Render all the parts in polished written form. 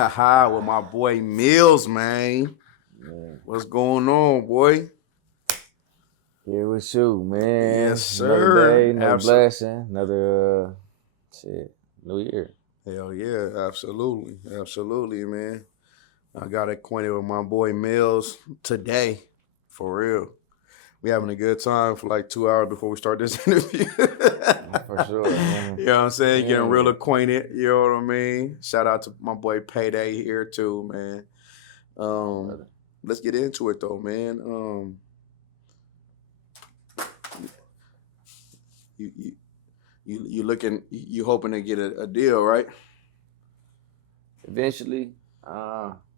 Haha, with my boy Mills, man. Man, What's going on, boy? here with you, Yes, man. Another sir. day, another blessing, another shit, new year. Hell yeah, absolutely, man. I got acquainted with my boy Mills today, for real. We having a good time for like 2 hours before we start this interview. For sure, man. You know what I'm saying? Getting real Yeah. acquainted. You know what I mean? Shout out to my boy Payday here too, man. Brother. Let's get into it though, man. You you you looking you hoping to get a deal, right? Eventually,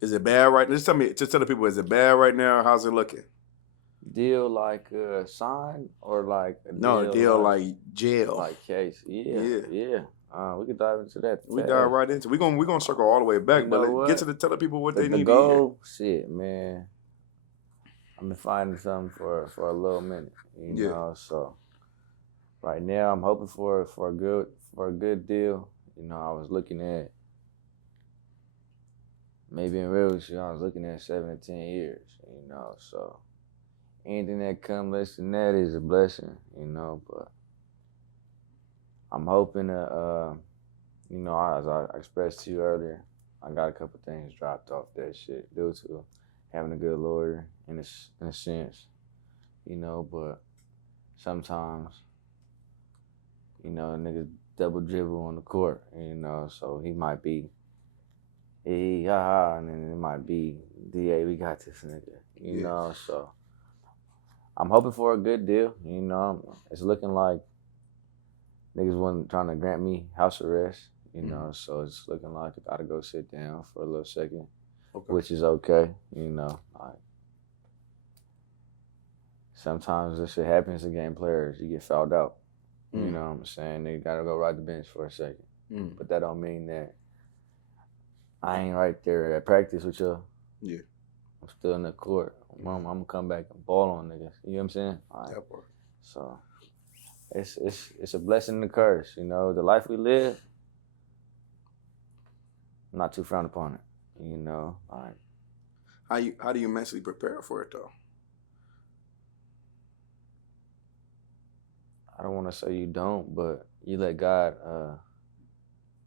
Is it bad right now? Just tell the people, is it bad right now? How's it looking? deal like sign or like a No, a deal deal like jail. like case. Yeah, Yeah. yeah. We could dive into that We dive fast. right into we gonna circle all the way back, You but know get to what? tell the people what The they the need to hear. goal, shit, man. I've been finding something for a little minute, Yeah. So right now, I'm hoping for a good deal. I was looking at maybe in real shit, I was looking at 7 to 10 years. So anything that come less than that is a blessing. But I'm hoping to, as I expressed to you earlier, I got a couple things dropped off that shit due to having a good lawyer in a sense. But sometimes niggas double dribble on the court, so he might be, and then it might be, DA, we got this nigga, so I'm hoping for a good deal, it's looking like niggas wasn't trying to grant me house arrest, so it's looking like I gotta go sit down for a little second, Okay. which is okay, like, sometimes this shit happens to game players, you get fouled out. You know what I'm saying? They gotta go ride the bench for a second. But that don't mean that I ain't right there at practice with you. Yeah. I'm still in the court. I'm gonna come back and ball on niggas. You know what I'm saying? That part. So it's a blessing and a curse. The life we live, I'm not too frowned upon it. Like, How do you mentally prepare for it though? I don't want to say you don't, but you let God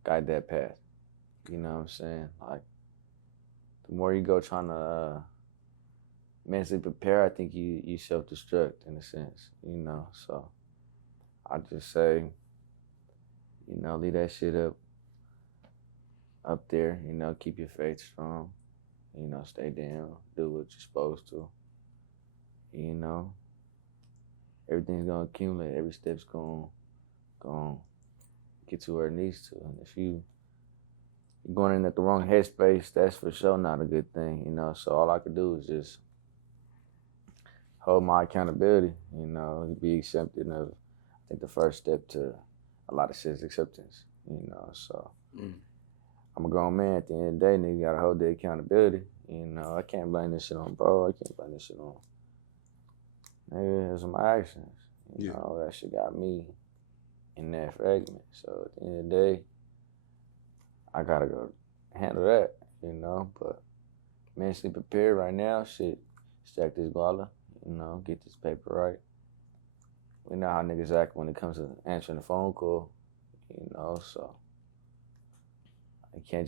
guide that path. You know what I'm saying? Like, the more you go trying to mentally prepare, I think you self-destruct in a sense. So I just say, leave that shit up there. Keep your faith strong. Stay down, do what you're supposed to. Everything's gonna accumulate. Every step's gonna get to where it needs to. And if you're going in at the wrong headspace, that's for sure not a good thing. So all I could do is just hold my accountability. Be accepting of. I think the first step to a lot of shit is acceptance. So I'm a grown man. At the end of the day, nigga, gotta hold the accountability. I can't blame this shit on bro. I can't blame this shit on nigga. It's my actions. That shit got me in that fragment. So at the end of the day, I gotta go handle that. But mentally prepared right now. Shit, stack this guala. Get this paper right. We know how niggas act when it comes to answering the phone call. So you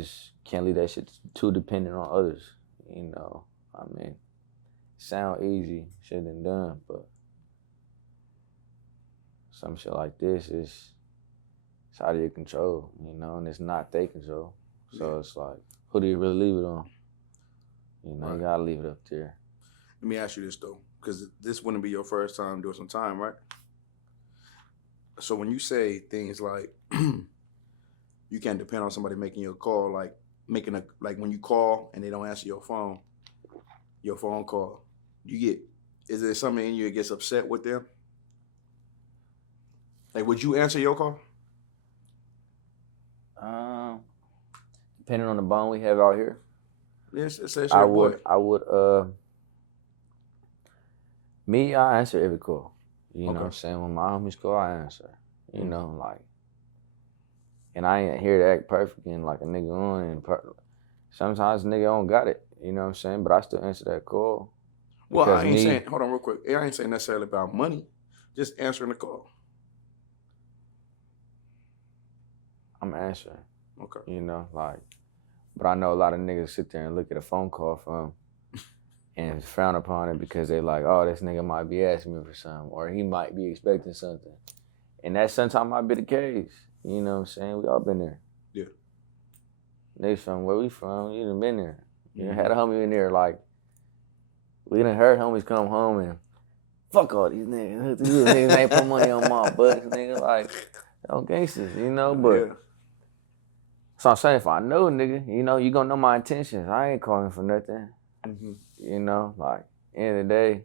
just can't leave that shit too dependent on others. I mean, sound easy, shit than done, but some shit like this is it's out of your control, and it's not their control. So it's like, who do you really leave it on? Right. You gotta leave it up there. Let me ask you this though, because this wouldn't be your first time doing some time, right? So when you say things like you can't depend on somebody making you a call, like when you call and they don't answer your phone call, is there something in you that gets upset with them? Like, would you answer your call? Depending on the bond we have out here, Yes, it's your boy. I would I answer every call. You know what I'm saying? When my homies call, I answer. Like, and I ain't here to act perfect and like a nigga on and sometimes nigga don't got it. You know what I'm saying? But I still answer that call. Well, Because I ain't saying, hold on real quick. I ain't saying necessarily about money. Just answering the call. I'm answering. Okay. You know, like, but I know a lot of niggas sit there and look at a phone call from and frown upon it because they like, oh, this nigga might be asking me for something, or he might be expecting something. And that sometimes might be the case. You know what I'm saying? We all been there. Yeah. Niggas from where we from, you done been there. You done had a homie in there, like, we done heard homies come home and fuck all these niggas. These niggas ain't put money on my butt. Nigga, like, yo, gangsters, you know, but. Yeah. So I'm saying, if I know nigga, you know, you gonna know my intentions. I ain't calling for nothing. Mm-hmm. You know, like, end of the day,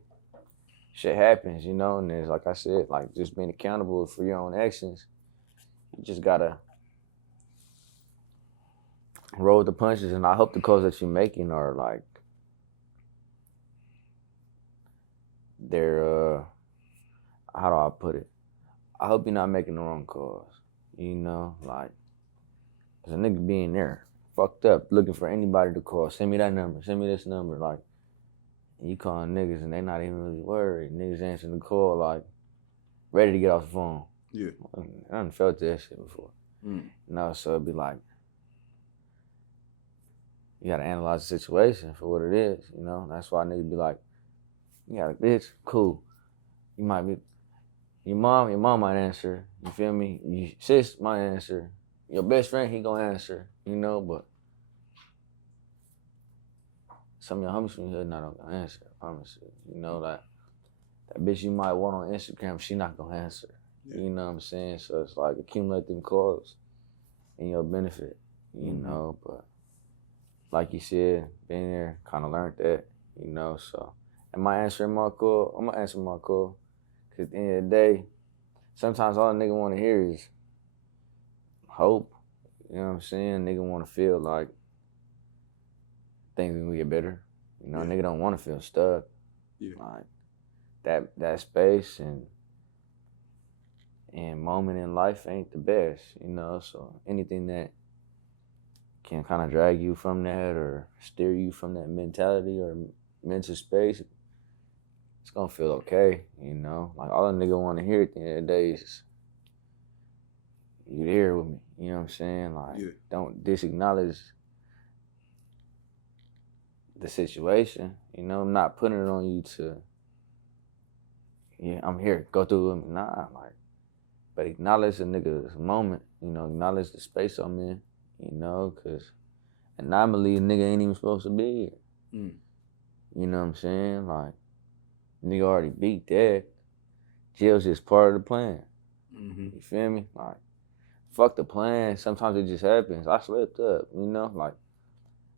shit happens, you know, and it's like I said, like, just being accountable for your own actions. You just gotta roll with the punches, and I hope the calls that you're making are like, they're, how do I put it? I hope you're not making the wrong calls, you know, like, cause a nigga being there, fucked up, looking for anybody to call. Send me that number, send me this number, like, and you calling niggas and they not even really worried. Niggas answering the call like, ready to get off the phone. Yeah. I done felt that shit before. Mm. You know, so it'd be like, you gotta analyze the situation for what it is, you know? That's why niggas be like, you got a bitch, cool. You might be, your mom might answer, you feel me? Your sis might answer. Your best friend, he gonna answer, you know, but some of your homies from here not gonna answer, I promise you. You know, that bitch you might want on Instagram, she not gonna answer. Yeah. You know what I'm saying? So it's like accumulate them calls in your benefit, you know, but like you said, being there, kind of learned that, you know, so. Am I answering my call? I'm gonna answer my call. Cause at the end of the day, sometimes all a nigga wanna hear is hope. You know what I'm saying? Nigga wanna feel like things are gonna get better. You know, nigga don't wanna feel stuck. Yeah. Like that space and moment in life ain't the best, you know, so anything that can kind of drag you from that or steer you from that mentality or mental space, it's gonna feel okay, you know. Like all a nigga wanna hear at the end of the day is you there with me, you know what I'm saying? Like don't disacknowledge the situation, you know. I'm not putting it on you to, yeah, I'm here, go through it with me. Nah, like, but acknowledge the nigga's moment, you know, acknowledge the space I'm in, you know, cause anomaly, a nigga ain't even supposed to be here. Mm. You know what I'm saying? Like, nigga already beat that. Jail's just part of the plan. Mm-hmm. You feel me? Like, fuck the plan. Sometimes it just happens. I slipped up, you know? Like,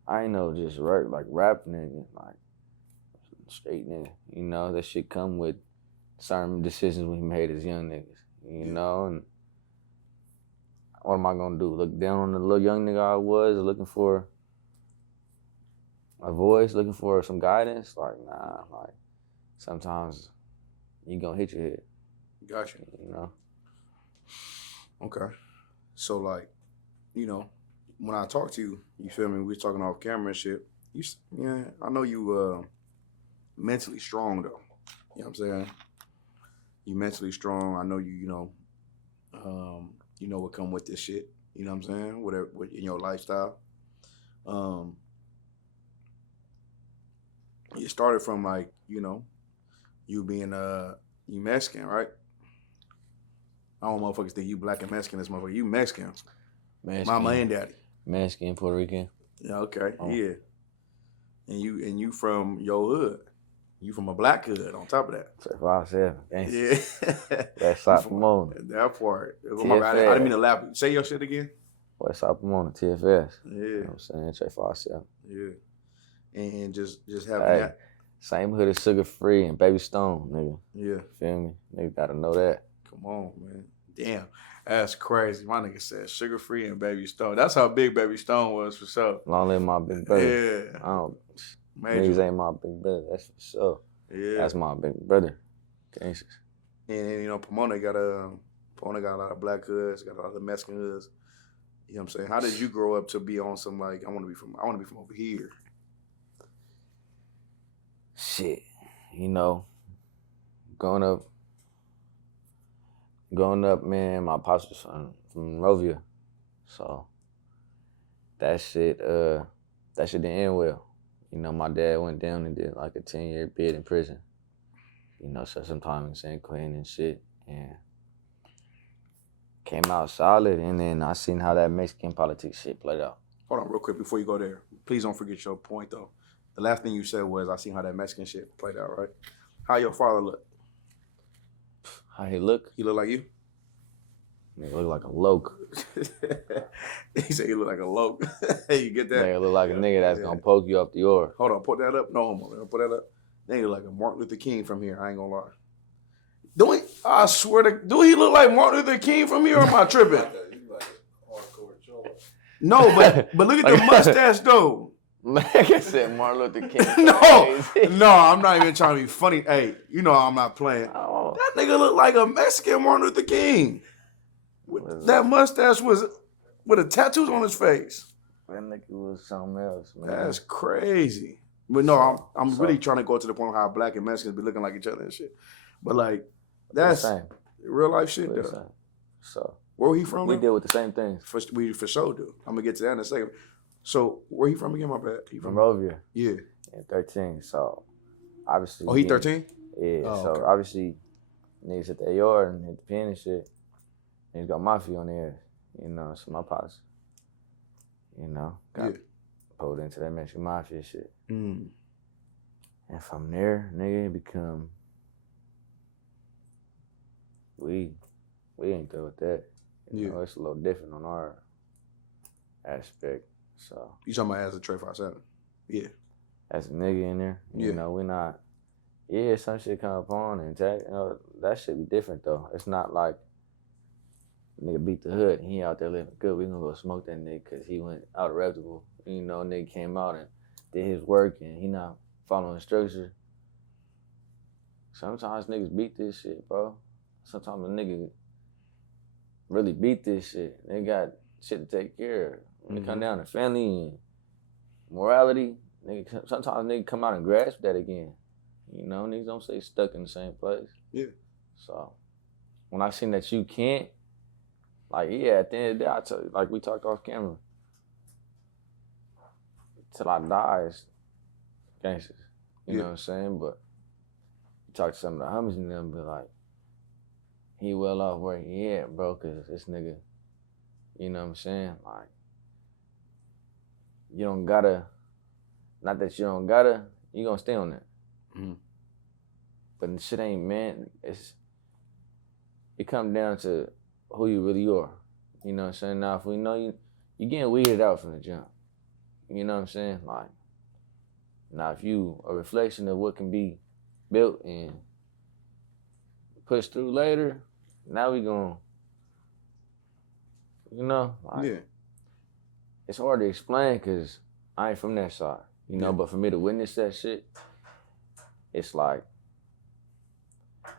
I ain't no just like rap nigga, like straight nigga. You know, that shit come with certain decisions we made as young niggas, you know? And what am I gonna do? Look down on the little young nigga I was, looking for a voice, looking for some guidance? Like, nah, like, sometimes you gonna hit your head. Gotcha. You know? Okay. So, like, you know, when I talk to you, you feel me? We was talking off camera and shit. I know you mentally strong, though. You know what I'm saying? You mentally strong. I know you know what come with this shit. You know what I'm saying? Whatever in your lifestyle. You started from like, you know, you being you Mexican, right? I don't motherfuckers think you black and Mexican. This motherfucker, you Mexican. Mama and daddy. Mexican, Puerto Rican. Yeah, okay, yeah. And you from your hood. You from a black hood on top of that. 5'7". Yeah. That's South Pomona. That part. Oh my God, I didn't mean to laugh. Say your shit again. West South Pomona, TFS. Yeah. You know what I'm saying? 5'7". Yeah. And just having that. Same hood as Sugar Free and Baby Stone, nigga. Yeah. Feel me? Nigga gotta know that. Come on, man. Damn. That's crazy. My nigga said Sugar Free and Baby Stone. That's how big Baby Stone was for sure. Long live my big brother. Yeah. Niggas ain't my big brother. That's for sure. Yeah. That's my big brother. Gangsters. And you know, Pomona got a lot of black hoods, got a lot of Mexican hoods. You know what I'm saying? How did you grow up to be on some like I want to be from over here? Shit, you know, growing up, man, my pops was from Monrovia, so that shit didn't end well. You know, my dad went down and did like a 10-year bid in prison. You know, so some time in San Quentin and shit, and came out solid. And then I seen how that Mexican politics shit played out. Hold on real quick before you go there. Please don't forget your point though. The last thing you said was I seen how that Mexican shit played out, right? How your father look? How he look? He look like you? Nigga look like a loke. He said he look like a loke. Hey, you get that? Nigga look like a nigga that's gonna poke you up the oar. Hold on, put that up. No homo, man. Put that up. Nigga like a Martin Luther King from here. I ain't gonna lie. I swear to, do he look like Martin Luther King from here or am I tripping? No, but look at the mustache though. Like I said, Martin Luther King. No, I'm not even trying to be funny. Hey, you know I'm not playing. Oh. That nigga look like a Mexican Martin Luther King. That mustache was with the tattoos on his face. That nigga was something else, man. That's crazy. But no, I'm really trying to go to the point how black and Mexicans be looking like each other and shit. But like, that's real life shit though. So where he from? We deal with the same things. We for sure do. I'm gonna get to that in a second. So where he from again? My bad. He from Monrovia. Yeah. 13. So obviously. Oh, he 13? Yeah. Oh, so okay. Obviously, niggas hit the AR and hit the pen and shit. And he's got mafia on there. You know, so my pops, you know, got pulled into that Mexican mafia shit. Mm. And from there, nigga, it become we ain't good with that. You know, it's a little different on our aspect. So you talking about as a Trey 5'7"? Yeah. As a nigga in there, you know, we not. Yeah, some shit come up on and you know, that shit be different though. It's not like nigga beat the hood and he out there living good. We gonna go smoke that nigga because he went out reputable. You know, nigga came out and did his work and he not following structure. Sometimes niggas beat this shit, bro. Sometimes a nigga really beat this shit. They got shit to take care of. When it come down to family and morality, nigga, sometimes niggas come out and grasp that again. You know, niggas don't stay stuck in the same place. Yeah. So when I seen that you can't, like, yeah, at the end of the day, I tell you, like we talked off camera, till I die, it's gangsters. You know what I'm saying? But you talk to some of the homies and them, be like, he well off where he at, bro, because this nigga, you know what I'm saying? Like, you don't gotta, not that you don't gotta, you gonna stay on that. Mm-hmm. But the shit ain't meant, it comes down to who you really are. You know what I'm saying? Now, if we know you getting weeded out from the jump. You know what I'm saying? Like, now if you a reflection of what can be built and pushed through later, now we gonna, you know, like, it's hard to explain because I ain't from that side, you know, but for me to witness that shit, it's like,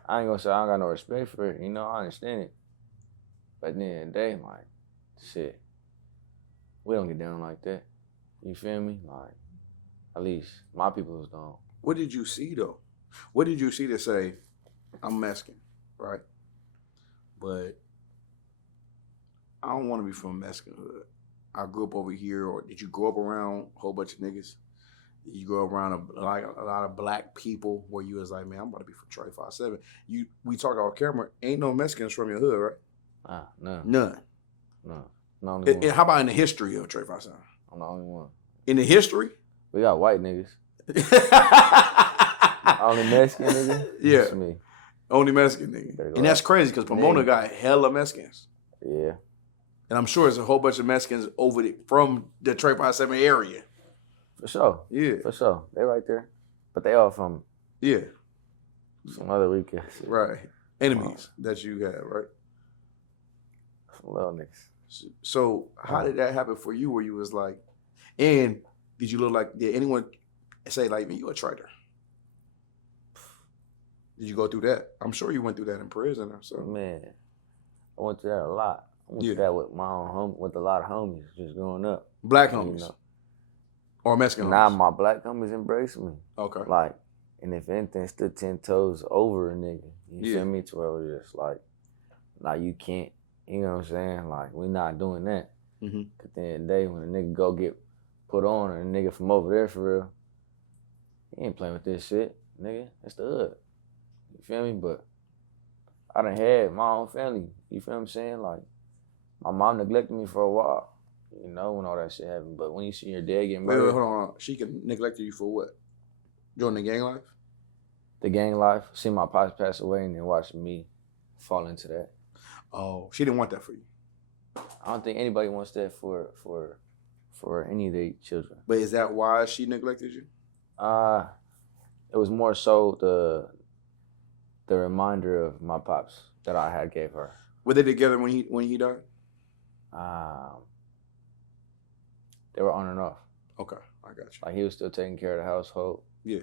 I ain't gonna say I don't got no respect for it, you know, I understand it. But at the end of the day, like, shit, we don't get down like that. You feel me? Like, at least my people's don't. What did you see though? What did you see to say, I'm Mexican, right? But I don't want to be from a Mexican hood. I grew up over here, or did you grow up around a whole bunch of niggas? Did you grow up around a lot of black people where you was like, man, I'm about to be from Trey 5'7"? We talked off camera, ain't no Mexicans from your hood, right? None. None. No. Only one. How about in the history of Trey 5'7"? I'm the only one. In the history? We got white niggas. Only Mexican nigga? Yeah. It's me. Only Mexican nigga. And that's crazy because Pomona got hella Mexicans. Yeah. And I'm sure there's a whole bunch of Mexicans from the Trey 5'7" area. For sure. Yeah. For sure. They right there. But they all from some other weekend shit. Right. Enemies that you have, right? Some little niggas. So how did that happen for you where you was like, and did you look like, did anyone say like, me, you a traitor? Did you go through that? I'm sure you went through that in prison or something. Man, I went through that a lot. I went Yeah. through that with my own with a lot of homies just growing up. Black You homies know, or Mexican now homies? my black homies embrace me. Okay. Like, and if anything, stood 10 toes over a nigga. You Yeah. feel me? To where it was just like you can't. You know what I'm saying? Like, we not doing that. Mm-hmm. At the end of the day, when a nigga go get put on, and a nigga from over there for real, he ain't playing with this shit, nigga. It's the hood. You feel me? But I done had my own family. You feel what I'm saying? Like, my mom neglected me for a while, you know, when all that shit happened. But when you see your dad getting Wait, murdered, hold on. She can neglect you for what? Joining the gang life? the gang life, see my pops pass away, and then watching me fall into that. Oh, she didn't want that for you. I don't think anybody wants that for any of their children. But is that why she neglected you? It was more so the reminder of my pops that I had gave her. Were they together when he died? They were on and off. Okay, I got you. Like, he was still taking care of the household. Yeah.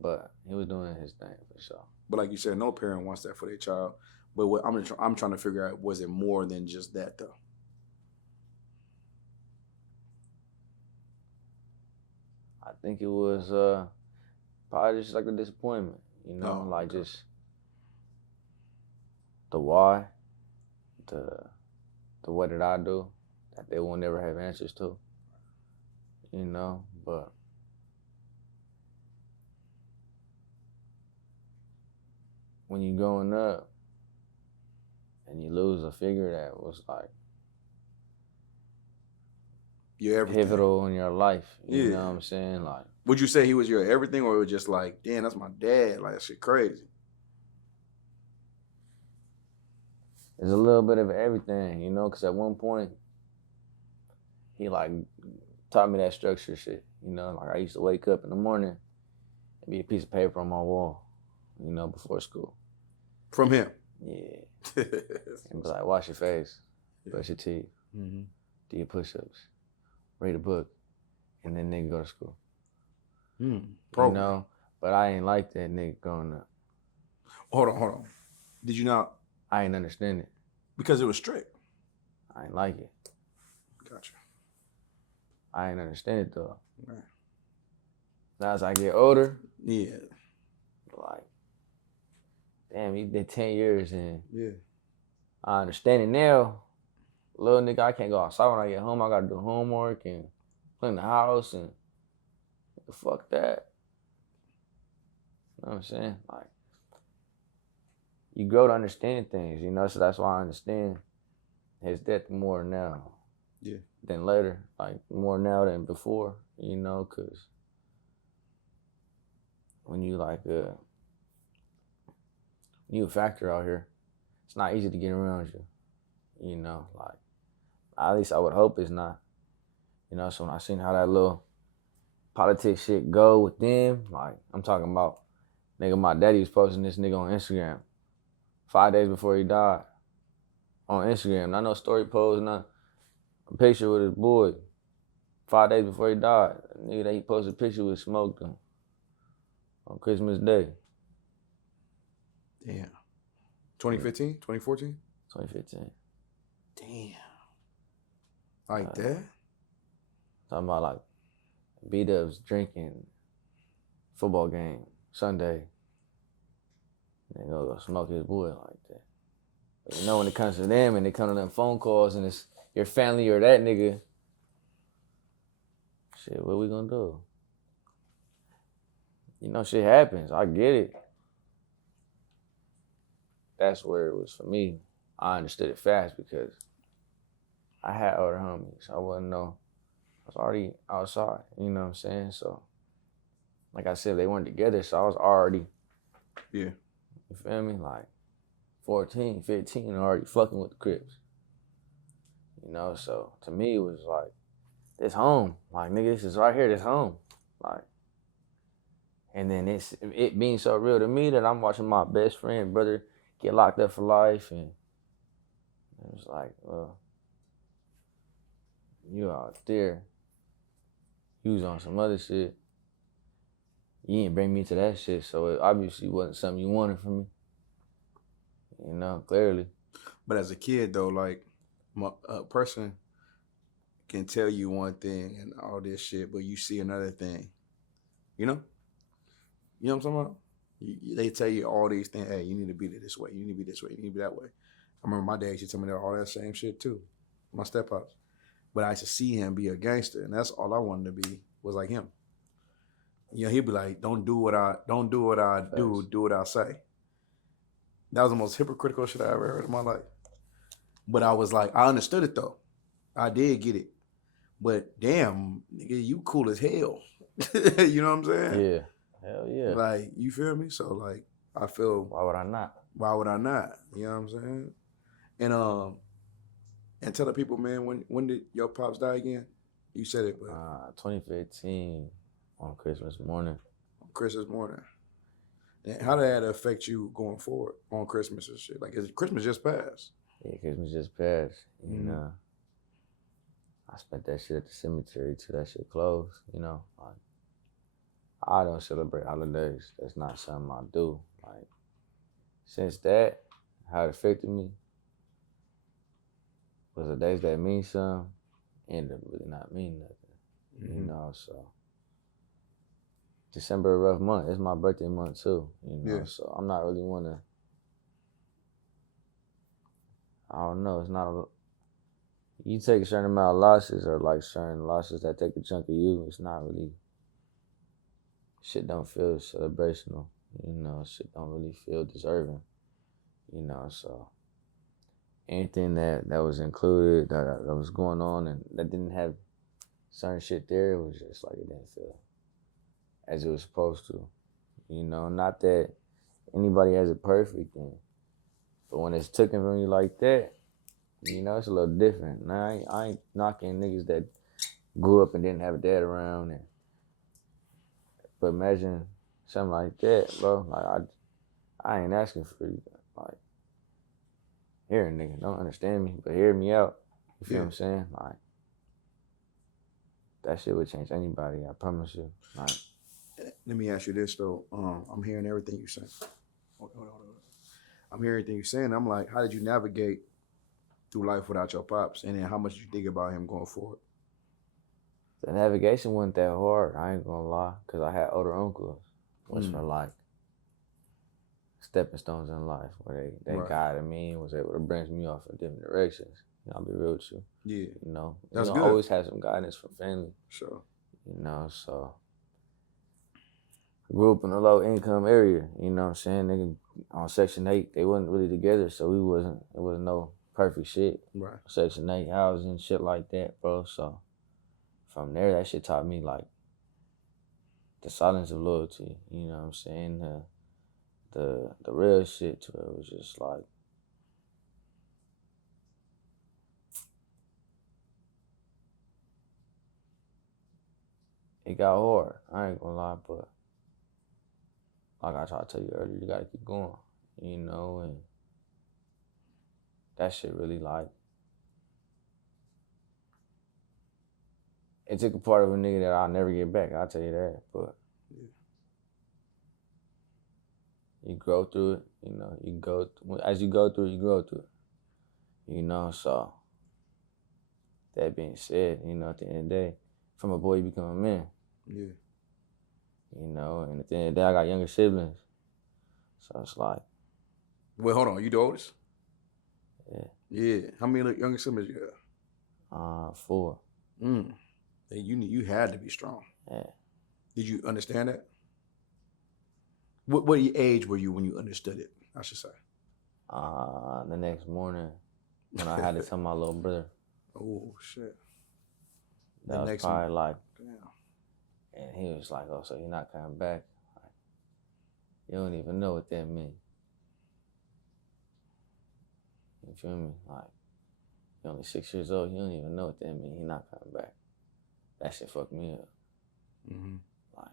But he was doing his thing for sure. But like you said, no parent wants that for their child. But what I'm trying to figure out, was it more than just that though? I think it was probably just like a disappointment, you know, Oh, like okay. just the why, the what did I do that they will never have answers to, you know. But when you're growing up and you lose a figure that was like Your everything. pivotal in your life, you Yeah. know what I'm saying? Like, Would you say he was your everything, or it was just like, damn, that's my dad? Like, that shit crazy. there's a little bit of everything, you know, because at one point he like taught me that structure shit, you know. Like, I used to wake up in the morning and be a piece of paper on my wall, you know, before school. From him. Yeah. And be like, wash your face, brush your teeth, Mm-hmm. do your push-ups, read a book, and then nigga go to school. You know, but I ain't like that nigga growing up. Hold on. Did you not? I ain't understand it. Because it was strict. I ain't like it. Gotcha. I ain't understand it though. Right. Now as I get older, Yeah. like, damn, you did 10 years and Yeah. I understand it now. Little nigga, I can't go outside when I get home. I gotta do homework and clean the house and fuck that. You know what I'm saying? Like, you grow to understand things, you know, so that's why I understand his death more now. Yeah. Than later. Like, more now than before, you know, because when you like when you a factor out here, it's not easy to get around you. You know, like, at least I would hope it's not. You know, so when I seen how that little politics shit go with them, like, I'm talking about, nigga, my daddy was posting this nigga on Instagram 5 days before he died. On Instagram, not no story post, not a picture with his boy. 5 days before he died, a nigga that he posted a picture with smoked him on Christmas Day. Damn. 2015? 2014? 2015. Damn. Like that? Talking about like B-dubs drinking, football game, Sunday. And they go smoke his boy like that. But you know, when it comes to them and they come to them phone calls and it's your family or that nigga, shit, what we gonna do? You know, shit happens. I get it. That's where it was for me. I understood it fast because I had other homies. I wasn't know. I was already outside, you know what I'm saying? So, like I said, they weren't together, so I was already, Yeah. you feel me? Like 14, 15, and already fucking with the Crips. You know, so to me it was like, this home. Like, nigga, this is right here, this home. Like, and then it being so real to me that I'm watching my best friend, brother, get locked up for life, and it was like, well, you out there, you was on some other shit. You didn't bring me to that shit, so it obviously wasn't something you wanted from me. You know, clearly. But as a kid though, like, A person can tell you one thing and all this shit, but you see another thing. You know? You know what I'm talking about? They tell you all these things. Hey, you need to be this way. You need to be this way. You need to be that way. I remember my dad used to tell me all that same shit too. My step-pops. But I used to see him be a gangster, and that's all I wanted to be, was like him. You know, he'd be like, don't do what I do, do what I say. That was the most hypocritical shit I ever heard in my life. But I was like, I understood it though. I did get it. But damn, nigga, you cool as hell. You know what I'm saying? Yeah. Hell yeah. Like, you feel me? So like, I feel, Why would I not? why would I not? You know what I'm saying? And tell the people, man, when did your pops die again? You said it, but 2015 on Christmas morning. Christmas morning. And how did that affect you going forward on Christmas and shit? Like, Christmas just passed. Yeah, Christmas just passed. And Mhm. I spent that shit at the cemetery till that shit closed, you know. Like, I don't celebrate holidays. That's not something I do. Like, since that, how it affected me was the days that mean something ended up really not mean nothing, you know. So December a rough month. It's my birthday month too, you know. Yeah. So I'm not really wanna. I don't know. It's not a. You take a certain amount of losses, or like certain losses that take a chunk of you. It's not really. Shit don't feel celebrational, you know. Shit don't really feel deserving, you know. So anything that was included, that was going on, and that didn't have certain shit there, it was just like it didn't feel as it was supposed to, you know. Not that anybody has it perfect, but when it's taken from you like that, you know, it's a little different. Now I ain't knocking niggas that grew up and didn't have a dad around, but imagine something like that, bro. Like I ain't asking for you, like, hear a nigga, don't understand me, but hear me out. You feel what I'm saying? Like, that shit would change anybody, I promise you. Like, let me ask you this though. I'm hearing everything you're saying. I'm hearing everything you're saying. I'm like, how did you navigate through life without your pops? And then how much did you think about him going forward? the navigation wasn't that hard, I ain't gonna lie, because I had older uncles, which were like stepping stones in life, where they guided me and was able to branch me off in different directions. I'll be real with you. Yeah. You know, That's you good. always have some guidance from family. Sure. You know, so I grew up in a low income area, you know what I'm saying? Nigga, on Section 8, they wasn't really together, so it wasn't no perfect shit. Right. Section 8 housing, shit like that, bro. So from there, that shit taught me like the silence of loyalty, you know what I'm saying? The real shit to it was just like, it got hard. I ain't gonna lie, but like I tried to tell you earlier, you gotta keep going, you know, and that shit really like, it took a part of a nigga that I'll never get back, I'll tell you that, but you grow through it, you know, as you go through it, you grow through it, you know, so that being said, you know, at the end of the day, from a boy you become a man. Yeah. You know, and at the end of the day, I got younger siblings. So it's like. Wait, hold on. You the oldest? Yeah. Yeah. How many younger siblings you have? 4. You had to be strong. Yeah. Did you understand that? What age were you when you understood it, I should say? The next morning when I had to tell my little brother. Oh, shit. That was probably like. Damn. And he was like, oh, so you're not coming back? Like, you don't even know what that means. You feel me? Like, you're only 6 years old. You don't even know what that means. He's not coming back. That shit fucked me up. Like,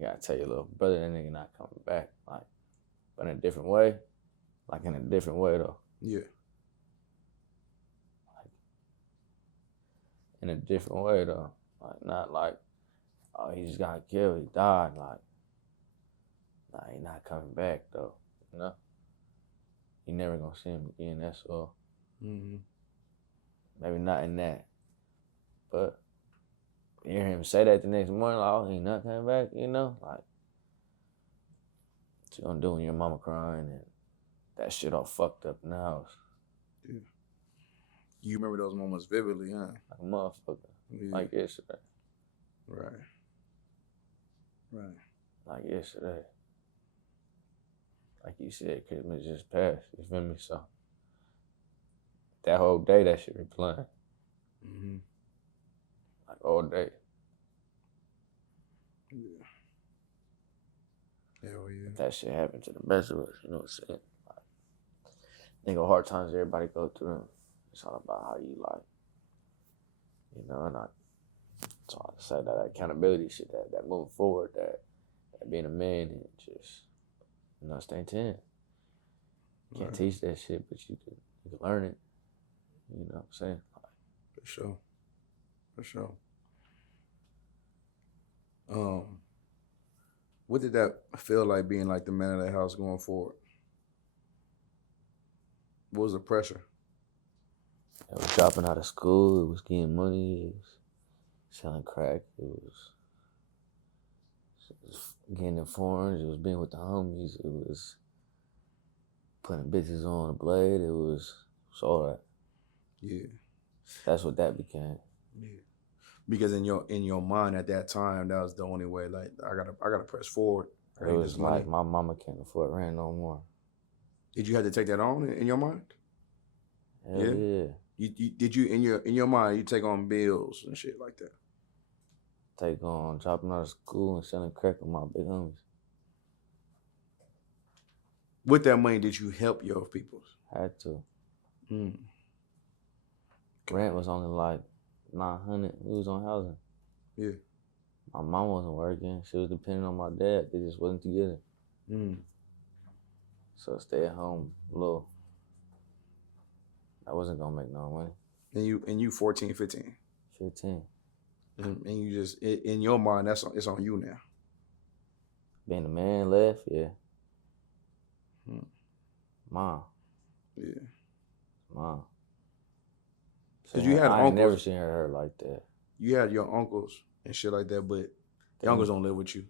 you gotta tell your little brother that nigga not coming back. Like, but in a different way. Like, in a different way, though. Yeah. Like, in a different way, though. Like, not like, oh, he just got killed, he died. Like, nah, he not coming back, though. You know? You never gonna see him again, that's all. maybe not in that. But hear him say that the next morning, like, oh, he not coming back, you know? Like, what you gonna do when your mama crying and that shit all fucked up in the house? Yeah. You remember those moments vividly, huh? Like a motherfucker. Yeah. Like yesterday. Right. Right. Like yesterday. Like you said, Christmas just passed. You feel me? So that whole day, that shit replaying. Mm-hmm. Like all day. Yeah. Hell yeah. That shit happened to the best of us, you know what I'm saying? Like, I think of hard times everybody go through them. It's all about how you like, you know, and I say that accountability shit, that moving forward, that being a man and just, you know, staying 10. Can't teach that shit, but you can learn it. You know what I'm saying? Like, for sure. For sure. What did that feel like being like the man of that house going forward? What was the pressure? I was dropping out of school, it was getting money, it was selling crack, it was getting in foreigns, it was being with the homies, it was putting bitches on the blade, it was all that. Yeah. That's what that became. Yeah. Because in your mind at that time, that was the only way. Like I gotta press forward. It was like my mama can't afford rent no more. Did you have to take that on in your mind? Hell yeah. Did you in your mind you take on bills and shit like that? Take on dropping out of school and selling crack with my big homies. With that money, did you help your peoples? Had to. Mm. Rent was only like $900. We was on housing. Yeah. My mom wasn't working. She was depending on my dad. They just wasn't together. Mm. So stay at home, little. I wasn't gonna make no money. And you 14, 15. 15. And you just in your mind it's on you now. Being the man left, yeah. Mom. Yeah. Mom. Because you had I uncles. ain't never seen her hurt like that. You had your uncles and shit like that, but your uncles don't live with you.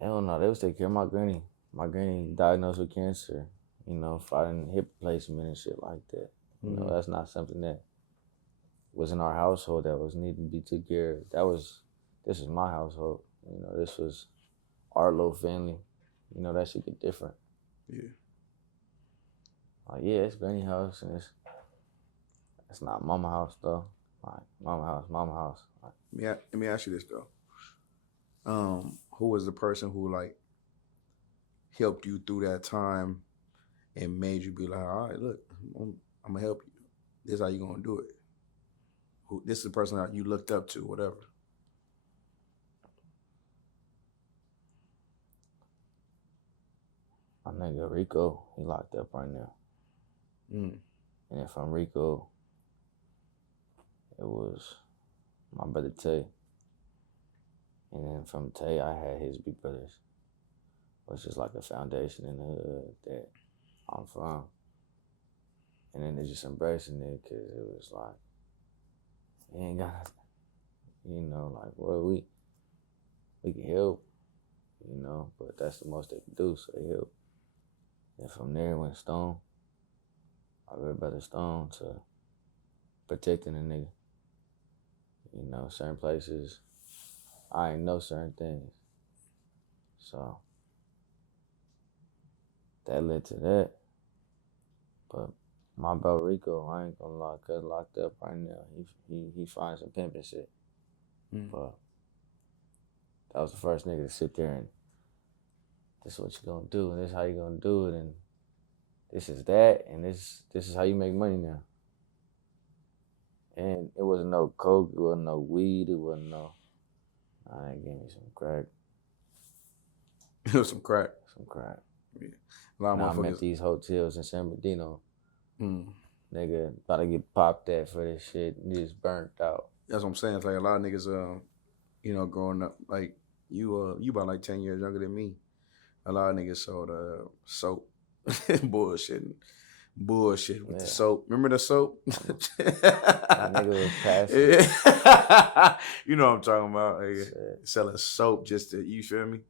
Hell no, they was taking care of my granny. My granny diagnosed with cancer, you know, fighting hip replacement and shit like that. You know, that's not something that was in our household that was needed to be taken care of. This is my household. You know, this was our little family. You know, that shit get different. Yeah. Like, yeah, it's granny house and it's not mama house though. Like, mama house. Like, Let me ask you this though. Who was the person who like helped you through that time and made you be like, all right, look, I'm gonna help you. This is how you gonna do it. This is the person that you looked up to, whatever. my nigga Rico, he locked up right now. Mm. And then from Rico, it was my brother Tay. And then from Tay, I had his big brothers, which is like a foundation in the hood that I'm from. And then they just embracing it because it was like, you ain't got, you know, like, well, we can help, you know, but that's the most they can do, so they help. And from there went Stone, my big brother Stone, to protecting a nigga. You know, certain places, I ain't know certain things. So that led to that. But my bro Rico, I ain't gonna lie, cuz locked up right now. He finds some pimping shit. Mm. But that was the first nigga to sit there and this is what you gonna do, and this is how you gonna do it, and this is that, and this is how you make money now. And it wasn't no coke, it wasn't no weed, it wasn't no. I ain't gave me some crack. Some crack. Some crack. Yeah. A lot of now I'm motherfuckers. at these hotels in San Bernardino. Mm. Nigga, about to get popped at for this shit. And just burnt out. That's what I'm saying. It's like a lot of niggas, you know, growing up, like you about like 10 years younger than me. A lot of niggas sold soap, bullshitting. Bullshit with the Yeah. soap. Remember the soap? That nigga was passing. Yeah. You know what I'm talking about. Nigga. Shit. Selling soap just to, you feel me?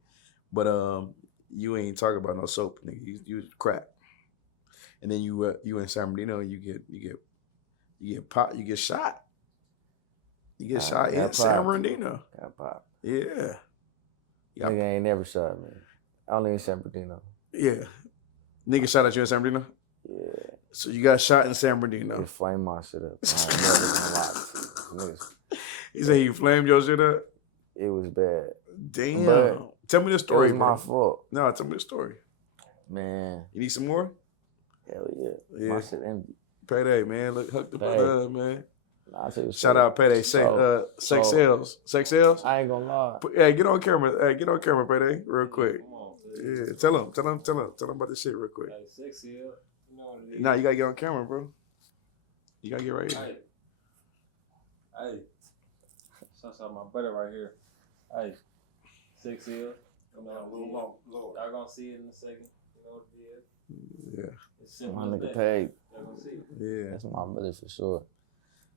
But you ain't talking about no soap, nigga. You crack. And then you in San Bernardino, you get pot, you get shot. You get shot in San Bernardino. Got popped. Yeah. Nigga ain't never shot me. Only in San Bernardino. Yeah. Nigga shot at you in San Bernardino? Yeah. So you got shot in San Bernardino. It flamed my shit up. I ain't never gonna lie to you. Niggas, He said he flamed your shit up? it was bad. Damn. But tell me the story, it was bro. my fault. No, tell me the story. Man. You need some more? Hell yeah. Yeah. My shit empty. Payday, man. Look, hook the brother up, man. Nah, I tell you Shout out Payday. Sex sales. Sex sales? I ain't gonna lie. Hey, get on camera. Hey, get on camera, Payday, real quick. Yeah, tell him about this shit real quick. Hey, sex sale. You know what it is. Nah, you gotta get on camera, bro. You gotta get right here. Hey. Shouts out my brother right here. Hey. Sex sale. You know what it is. Y'all gonna see it in a second. You know what it is. Yeah. It's simple My as nigga that. paid. Y'all gonna see it. Yeah. That's my brother for sure.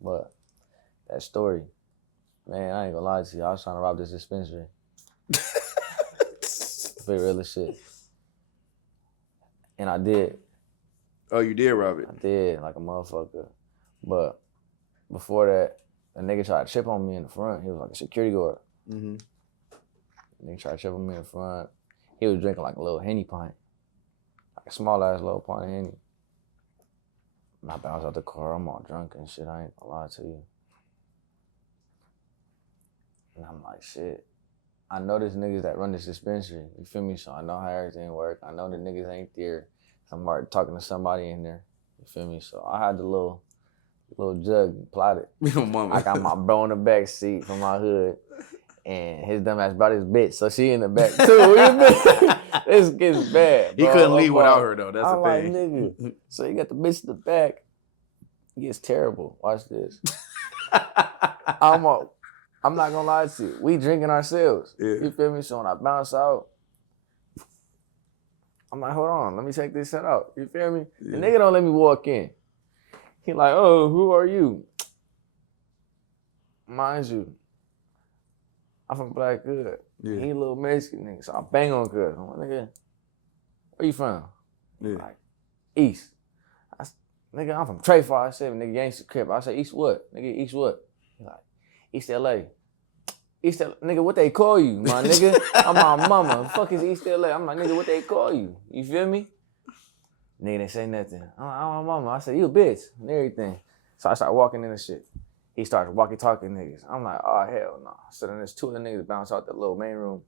But that story, man, I ain't gonna lie to you. I was trying to rob this dispensary. For real as shit. And I did. Oh, you did rob it. I did, like a motherfucker. But before that, a nigga tried to chip on me in the front. He was like a security guard. Mm-hmm. Nigga tried to chip on me in the front. He was drinking like a little Henny pint. Like a small ass little pint of Henny. And I bounced out the car. I'm all drunk and shit. I ain't gonna lie to you. And I'm like, shit. I know there's niggas that run this dispensary. You feel me? So I know how everything work. I know the niggas ain't there. I'm already talking to somebody in there. You feel me? So I had the little jug plotted. I got my bro in the back seat from my hood. And his dumb ass brought his bitch. So she in the back too. This gets bad, bro. He couldn't leave without her though. That's I'm the thing. like, nigga. So you got the bitch in the back. It gets terrible. Watch this. I'm not gonna lie to you. We drinking ourselves. Yeah. You feel me? So when I bounce out, I'm like, hold on, let me check this shit out. You feel me? Yeah. The nigga don't let me walk in. He like, oh, who are you? Mind you, I'm from Black Hood. Yeah. He a little Mexican nigga. So I bang on cuz. I'm like, nigga, where you from? Yeah. Like, East. Nigga, I'm from Trey 57, nigga, Gangsta Crip. I say, East what? Nigga, East what? He like, East LA. East LA. Nigga, what they call you, my nigga? I'm my mama. The fuck is East LA? I'm like, nigga, what they call you? You feel me? Nigga didn't say nothing. I'm my mama. I said, you a bitch and everything. So I start walking in the shit. He starts walkie-talking niggas. I'm like, oh, hell no. So then there's two of the niggas bounce out the little main room.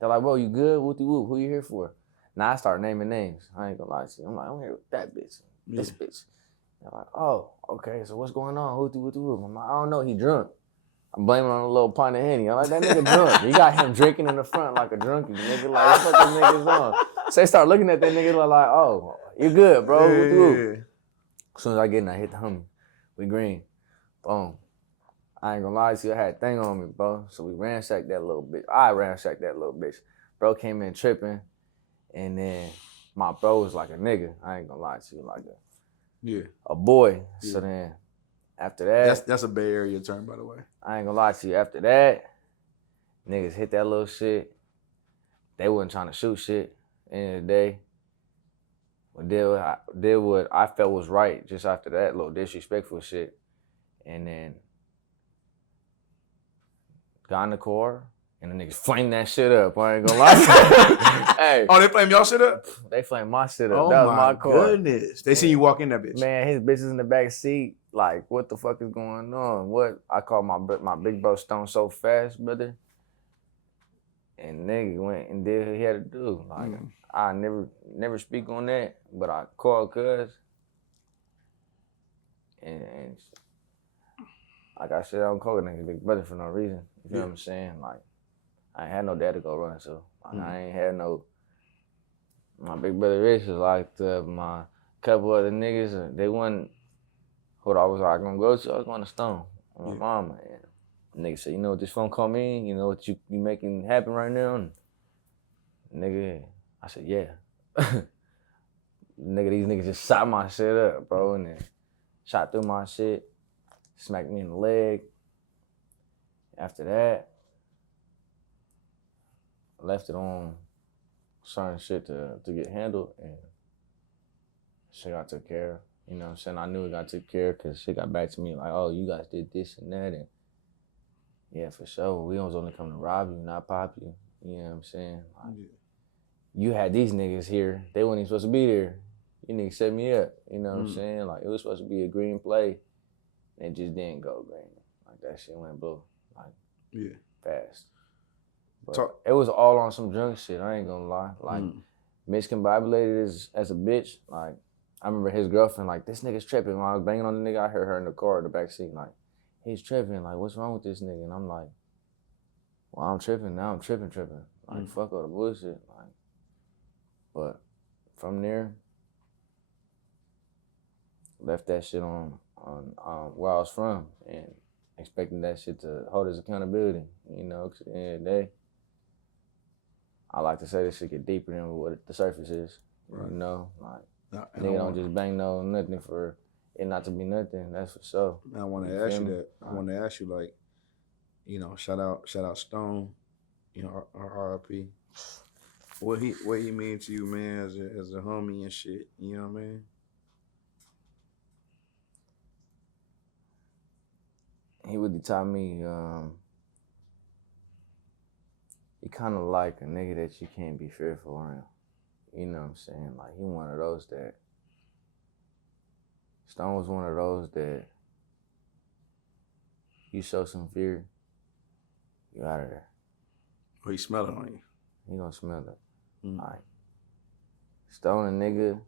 They're like, bro, you good? Whoop-de-whoop. Who you here for? Now I start naming names. I ain't gonna lie to you. I'm like, I'm here with that bitch. This bitch. They're like, oh, okay, so what's going on? Whoop-de-whoop. I'm like, I don't know. He drunk. I'm blaming on a little pint of Henny. I'm like, that nigga drunk. You got him drinking in the front like a drunkie. Nigga, like, what fucking niggas on? So they start looking at that nigga like, oh, you good, bro. Yeah. As soon as I get in, I hit the homie. We green. Boom. I ain't gonna lie to you, I had a thing on me, bro. So we ransacked that little bitch. I ransacked that little bitch. Bro came in tripping, and then my bro was like a nigga. I ain't gonna lie to you, like a boy. Yeah. So then after that, That's a Bay Area term, by the way. I ain't gonna lie to you. After that, niggas hit that little shit. They wasn't trying to shoot shit. End of the day, did what I felt was right. Just after that little disrespectful shit, and then got in the car, and the niggas flamed that shit up. I ain't gonna lie. Hey, Oh, they flame y'all shit up? they flamed my shit up. Oh, That was my car. goodness. They seen you walk in that bitch. Man, his bitch is in the back seat. Like, what the fuck is going on? What? I called my big bro Stone so fast, brother. And nigga went and did what he had to do. Like, I never speak on that, but I called cuz. And like I said, I don't call a nigga big brother for no reason. You feel what I'm saying? Like, I ain't had no dad to go run, so like, I ain't had no. My big brother Rich was like my couple other niggas. They wasn't what I was like gonna go to. I was going to Stone with my mama. And nigga said, you know what this phone call mean? You know what you making happen right now? And nigga, I said, yeah. these niggas just shot my shit up, bro, and then shot through my shit, smacked me in the leg. After that, I left it on certain shit to get handled, and shit got took care of. You know what I'm saying? I knew it got took care of because shit got back to me like, oh, you guys did this and that, and yeah, for sure. We was only come to rob you, not pop you. You know what I'm saying? Like, you had these niggas here. They weren't even supposed to be there. You niggas set me up. You know what I'm saying? Like, it was supposed to be a green play. And it just didn't go green. Like, that shit went blue. Like, fast. But it was all on some drunk shit. I ain't gonna lie. Like, miscombobulated as a bitch. Like, I remember his girlfriend, like, this nigga's tripping. When I was banging on the nigga, I heard her in the car in the back seat, like, he's tripping. Like, what's wrong with this nigga? And I'm like, well, I'm tripping. Now I'm tripping. Like, fuck all the bullshit. Like, but from there, left that shit on where I was from and expecting that shit to hold his accountability, you know, because at the end of the day, I like to say this shit get deeper than what the surface is, you know? Like, nigga don't just bang nothing for it not to be nothing, that's for sure. I want to ask you that. I want to ask you, like, you know, shout out Stone, you know, RIP. What he mean to you, man, as a homie and shit, you know what I mean? He really taught me, he kind of like a nigga that you can't be fearful around. You know what I'm saying? Like, he one of those that, Stone was one of those that you show some fear, you out of there. Or he smell it on you. He gonna smell it. Like, Stone a nigga,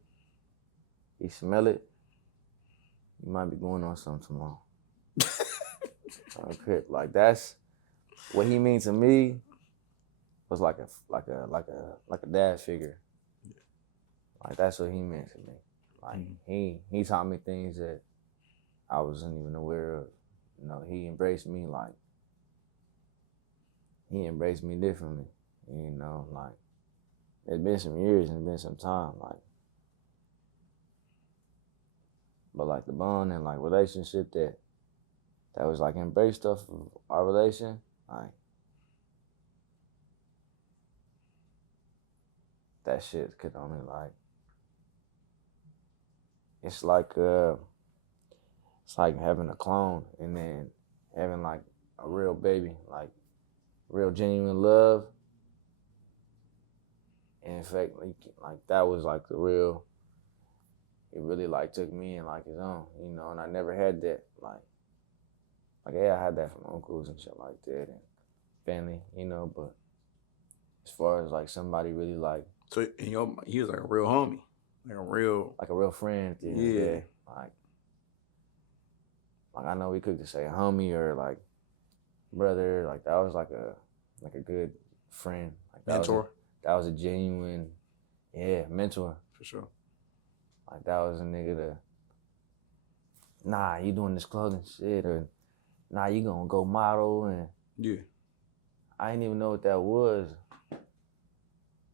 he smell it, you might be going on something tomorrow. Okay, like, that's what he means to me. Was like a dad figure. Like, that's what he meant to me. Like, he taught me things that I wasn't even aware of. You know, he embraced me like, he embraced me differently. You know, like, it's been some years and it's been some time, like, but like the bond and like relationship that was like embraced off of our relation, like, that shit could only like, it's like having a clone and then having like a real baby, like real genuine love. And in fact, like that was like the real, it really like took me in like his own, you know, and I never had that, like yeah, I had that from uncles and shit like that and family, you know, but as far as like somebody really like, so he was like a real homie, like a real friend at the end of the day. Like I know we could just say homie or like brother, like that was like a good friend, like that mentor. That was a genuine, mentor For sure. Like that was a nigga that, nah, you doing this clothing shit, or nah, you gonna go model, and I didn't even know what that was.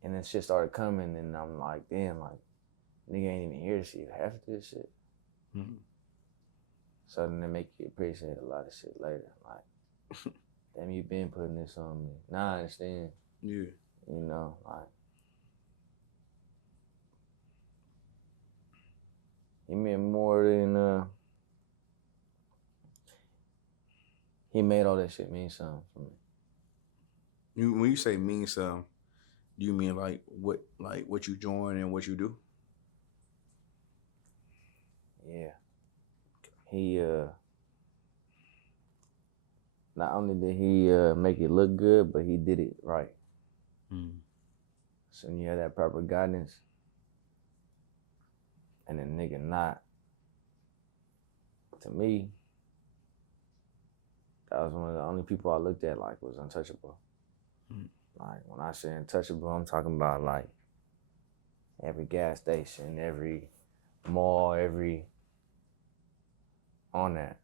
And then shit started coming, and I'm like, damn, like, nigga ain't even here to see half of this shit. So then they make you appreciate a lot of shit later. Like, damn, you been putting this on me. Now I understand. Yeah. You know, like, he meant more than, he made all that shit mean something for me. When you say mean something, do you mean like what you join and what you do? Yeah. He, not only did he make it look good, but he did it right. So when you have that proper guidance, and a nigga not, to me, that was one of the only people I looked at like was untouchable. Like, when I say untouchable, I'm talking about like every gas station, every mall, every on that.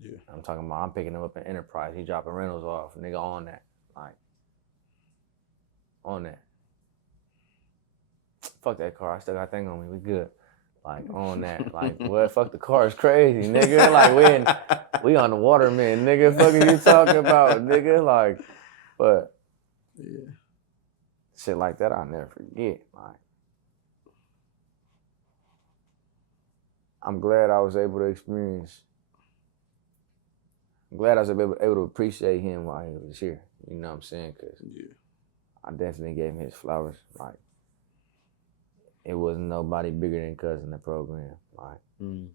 Yeah. I'm talking about, I'm picking him up in Enterprise. He dropping rentals off. Nigga on that. Like, on that. fuck that car. I still got that thing on me. We good. Like, on that. Like, what? Fuck the car. It's crazy, nigga. Like, we on the water, man, nigga. Fuck are you talking about, nigga? Like, but Yeah. shit like that I'll never forget. Like, I'm glad I was able to experience. I'm glad I was able to appreciate him while he was here. You know what I'm saying? Because Yeah. I definitely gave him his flowers. Like, it wasn't nobody bigger than Cousin the program. Like, and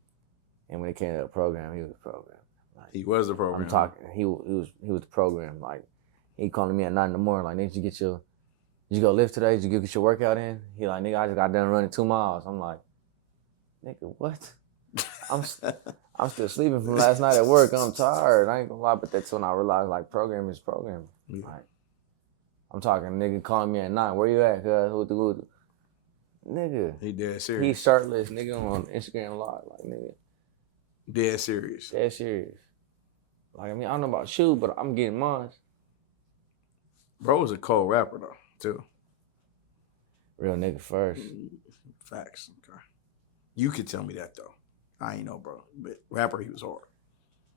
when it came to the program, he was the program. Like, He was the program. I'm talking. He was the program. Like, he calling me at 9 in the morning. Like, did you go lift today? Did you get your workout in? He like, nigga, I just got done running 2 miles. I'm like, nigga, what? I'm still sleeping from last night at work. I'm tired. I ain't gonna lie, but that's when I realized, like, program is programming. Yeah. Like, I'm talking nigga calling me at 9. Where you at? Cuz nigga. He dead serious. He shirtless, nigga, on Instagram Live. Like, nigga. Dead serious. Dead serious. Like, I mean, I don't know about you, but I'm getting mine. Bro was a cold rapper though, too. Real nigga first. Facts. Okay. You could tell me that though. I ain't know, bro. But rapper, he was hard.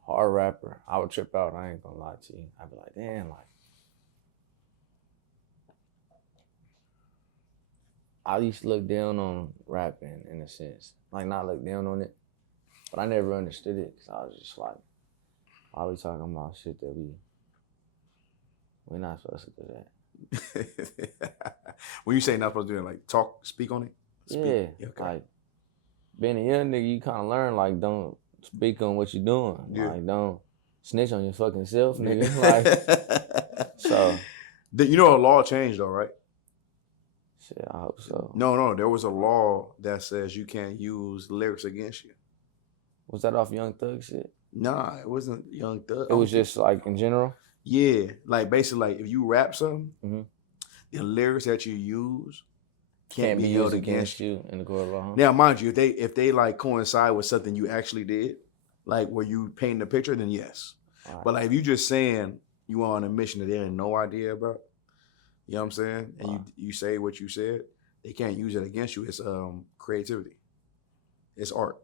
Hard rapper. I would trip out. I ain't gonna lie to you. I'd be like, damn, like. I used to look down on rapping in a sense. Like, not look down on it. But I never understood it because I was just like, why we talking about shit that we're not supposed to do that. When you say not supposed to do it, like speak on it? Speak. Yeah. Okay. Like, being a young nigga, you kind of learn, like, don't speak on what you're doing. Yeah. Like, don't snitch on your fucking self, nigga. Like, so. You know a law changed though, right? Shit, I hope so. No, there was a law that says you can't use lyrics against you. Was that off Young Thug shit? Nah, it wasn't Young Thug. It was just like in general? Yeah, like basically like if you rap something, the lyrics that you use can't be held against you in the court of law. Huh? Now, mind you, if they like coincide with something you actually did, like where you paint the picture, then yes. Right. But like if you just saying you are on a mission that they had no idea about, you know what I'm saying? And you say what you said, they can't use it against you. It's creativity. It's art.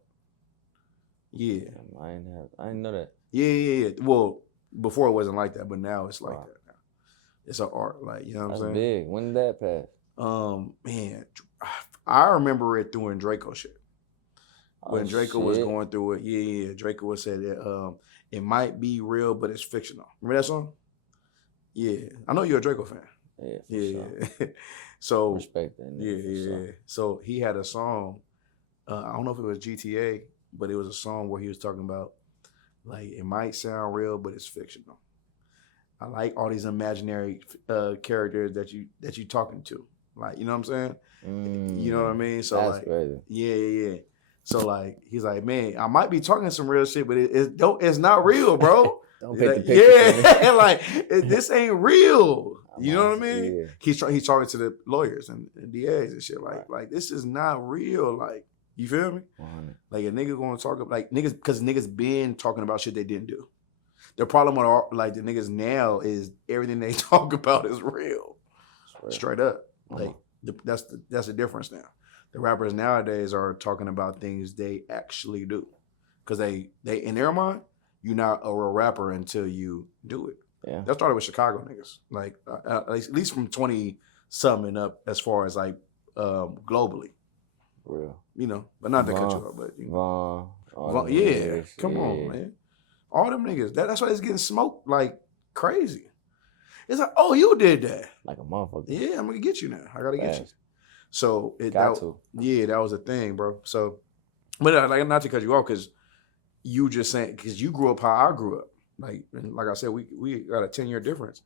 Yeah. I didn't know that. Yeah. Well, before it wasn't like that, but now it's like that now. It's an art, like, you know what I'm saying? That's big. When did that pass? Man, I remember it doing Draco shit. When Draco was going through it, yeah. Draco was said that it might be real, but it's fictional. Remember that song? Yeah. I know you're a Draco fan. Yeah. Sure. So respect that. Yeah. So he had a song. I don't know if it was GTA, but it was a song where he was talking about like it might sound real, but it's fictional. I like all these imaginary characters that you talking to, like, you know what I'm saying? You know what I mean? So that's like, crazy. Yeah. So like, he's like, man, I might be talking some real shit, but it's not real, bro. Don't paint the picture. Yeah, like this ain't real. You know what I mean? Yeah. He's talking to the lawyers and DAs and shit. Like this is not real. Like, you feel me? 100. Like a nigga gonna talk like niggas, because niggas been talking about shit they didn't do. The problem with like the niggas now is everything they talk about is real, straight up. Like that's the difference now. The rappers nowadays are talking about things they actually do, because they in their mind, you're not a real rapper until you do it. Yeah, that started with Chicago niggas, like at least from 20-something up, as far as like globally. Real, you know, but not to cut you off, but you know. Von, yeah, come on, man. All them niggas. That's why it's getting smoked like crazy. It's like, oh, you did that, like a motherfucker. Yeah, I'm gonna get you now. I gotta get you. So that was a thing, bro. So, but like, not to cut you off, because you just saying, because you grew up how I grew up. Like I said, we got a 10-year difference.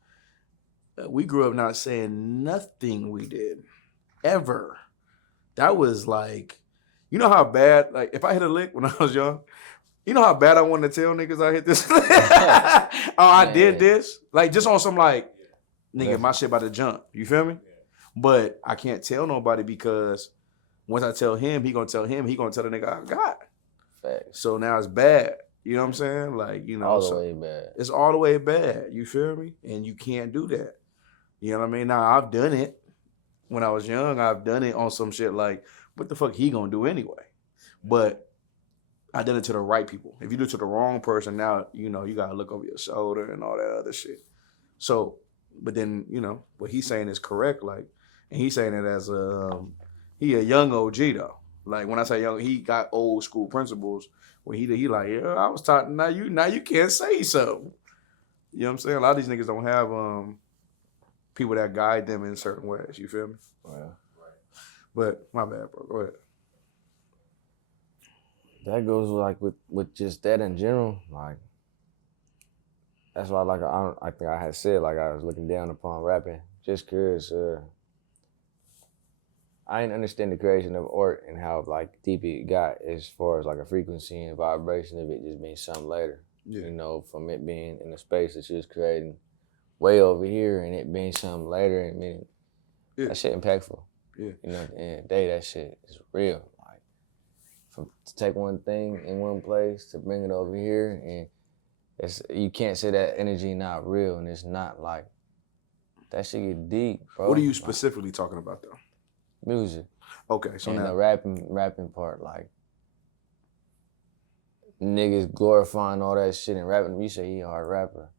We grew up not saying nothing we did ever. That was like, you know how bad, like if I hit a lick when I was young, you know how bad I wanted to tell niggas I hit this? I did this. Like just on some like, nigga, my shit about to jump. You feel me? But I can't tell nobody, because once I tell him, he gonna tell him, he gonna tell the nigga I got. Facts. So now it's bad. You know what I'm saying? Like, you know. All the way bad. It's all the way bad. You feel me? And you can't do that. You know what I mean? Now, I've done it. when I was young, I've done it on some shit like, what the fuck he gonna do anyway? But I did it to the right people. If you do it to the wrong person, now, you know, you gotta look over your shoulder and all that other shit. So, but then, you know, what he's saying is correct. Like, and he's saying it as he a young OG though. Like when I say young, he got old school principles where he like, yeah, I was taught, now you can't say so. You know what I'm saying? A lot of these niggas don't have people that guide them in certain ways. You feel me? Well, But my bad, bro. Go ahead. that goes like with just that in general. Like that's why like I think I had said like I was looking down upon rapping just cause I didn't understand the creation of art and how like deep it got as far as like a frequency and vibration of it just being something later. Yeah. You know, from it being in a space that you was creating way over here and it being something later and meaning that shit impactful. Yeah. You know, at the end of the day, that shit is real. Like, to take one thing in one place to bring it over here, and you can't say that energy not real, and it's not like that shit get deep, bro. What are you specifically talking about though? Music. Okay, so and now the rapping part, like niggas glorifying all that shit and rapping. You say he a hard rapper.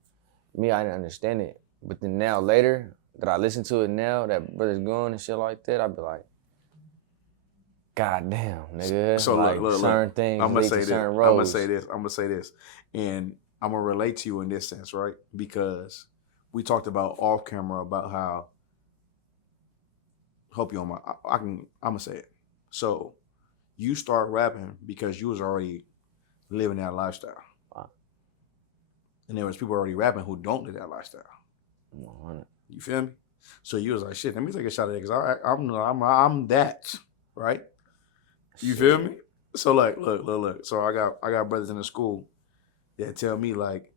Me, I didn't understand it, but then now later that I listen to it now, that brother's going and shit like that, I be like, God damn, nigga. So like look, certain things I'm gonna lead say to this. certain I'm roads. gonna say this, and I'm gonna relate to you in this sense, right? Because we talked about off camera about how. Hope you on my. I'm gonna say it. So, you start rapping because you was already living that lifestyle, Wow. and there was people already rapping who don't live that lifestyle. 100. You feel me? So you was like, shit. Let me take a shot at it because I'm that, right? You feel me? So like, look. So I got brothers in the school that tell me like,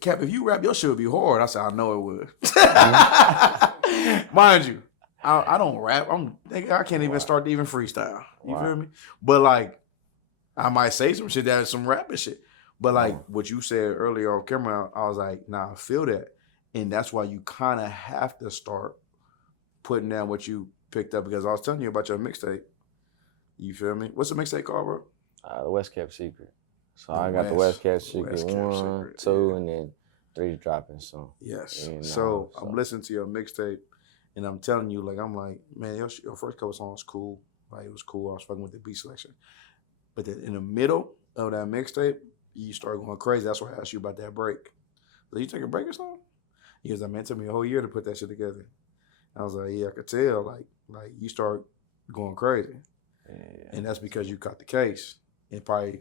Cap, if you rap, your shit would be hard. I said, I know it would. Mind you, I don't rap. I can't even start to even freestyle. You feel me? But like, I might say some shit that's some rapping shit. But like what you said earlier off camera, I was like, nah, I feel that. And that's why you kind of have to start putting down what you picked up because I was telling you about your mixtape. You feel me? What's the mixtape called, bro? The West Kept Secret. So I got the West Kept Secret West Kept 1, Secret, 2, and then 3 dropping. So yes. you know, so I'm listening to your mixtape, and I'm telling you, like, I'm like, man, your first couple songs cool. Like, it was cool. I was fucking with the beat selection. But then in the middle of that mixtape, you start going crazy. That's why I asked you about that break. Did you take a break or something? He was like, man, it took me a whole year to put that shit together. I was like, yeah, I could tell. Like you start going crazy. Yeah. And that's because you caught the case. And probably,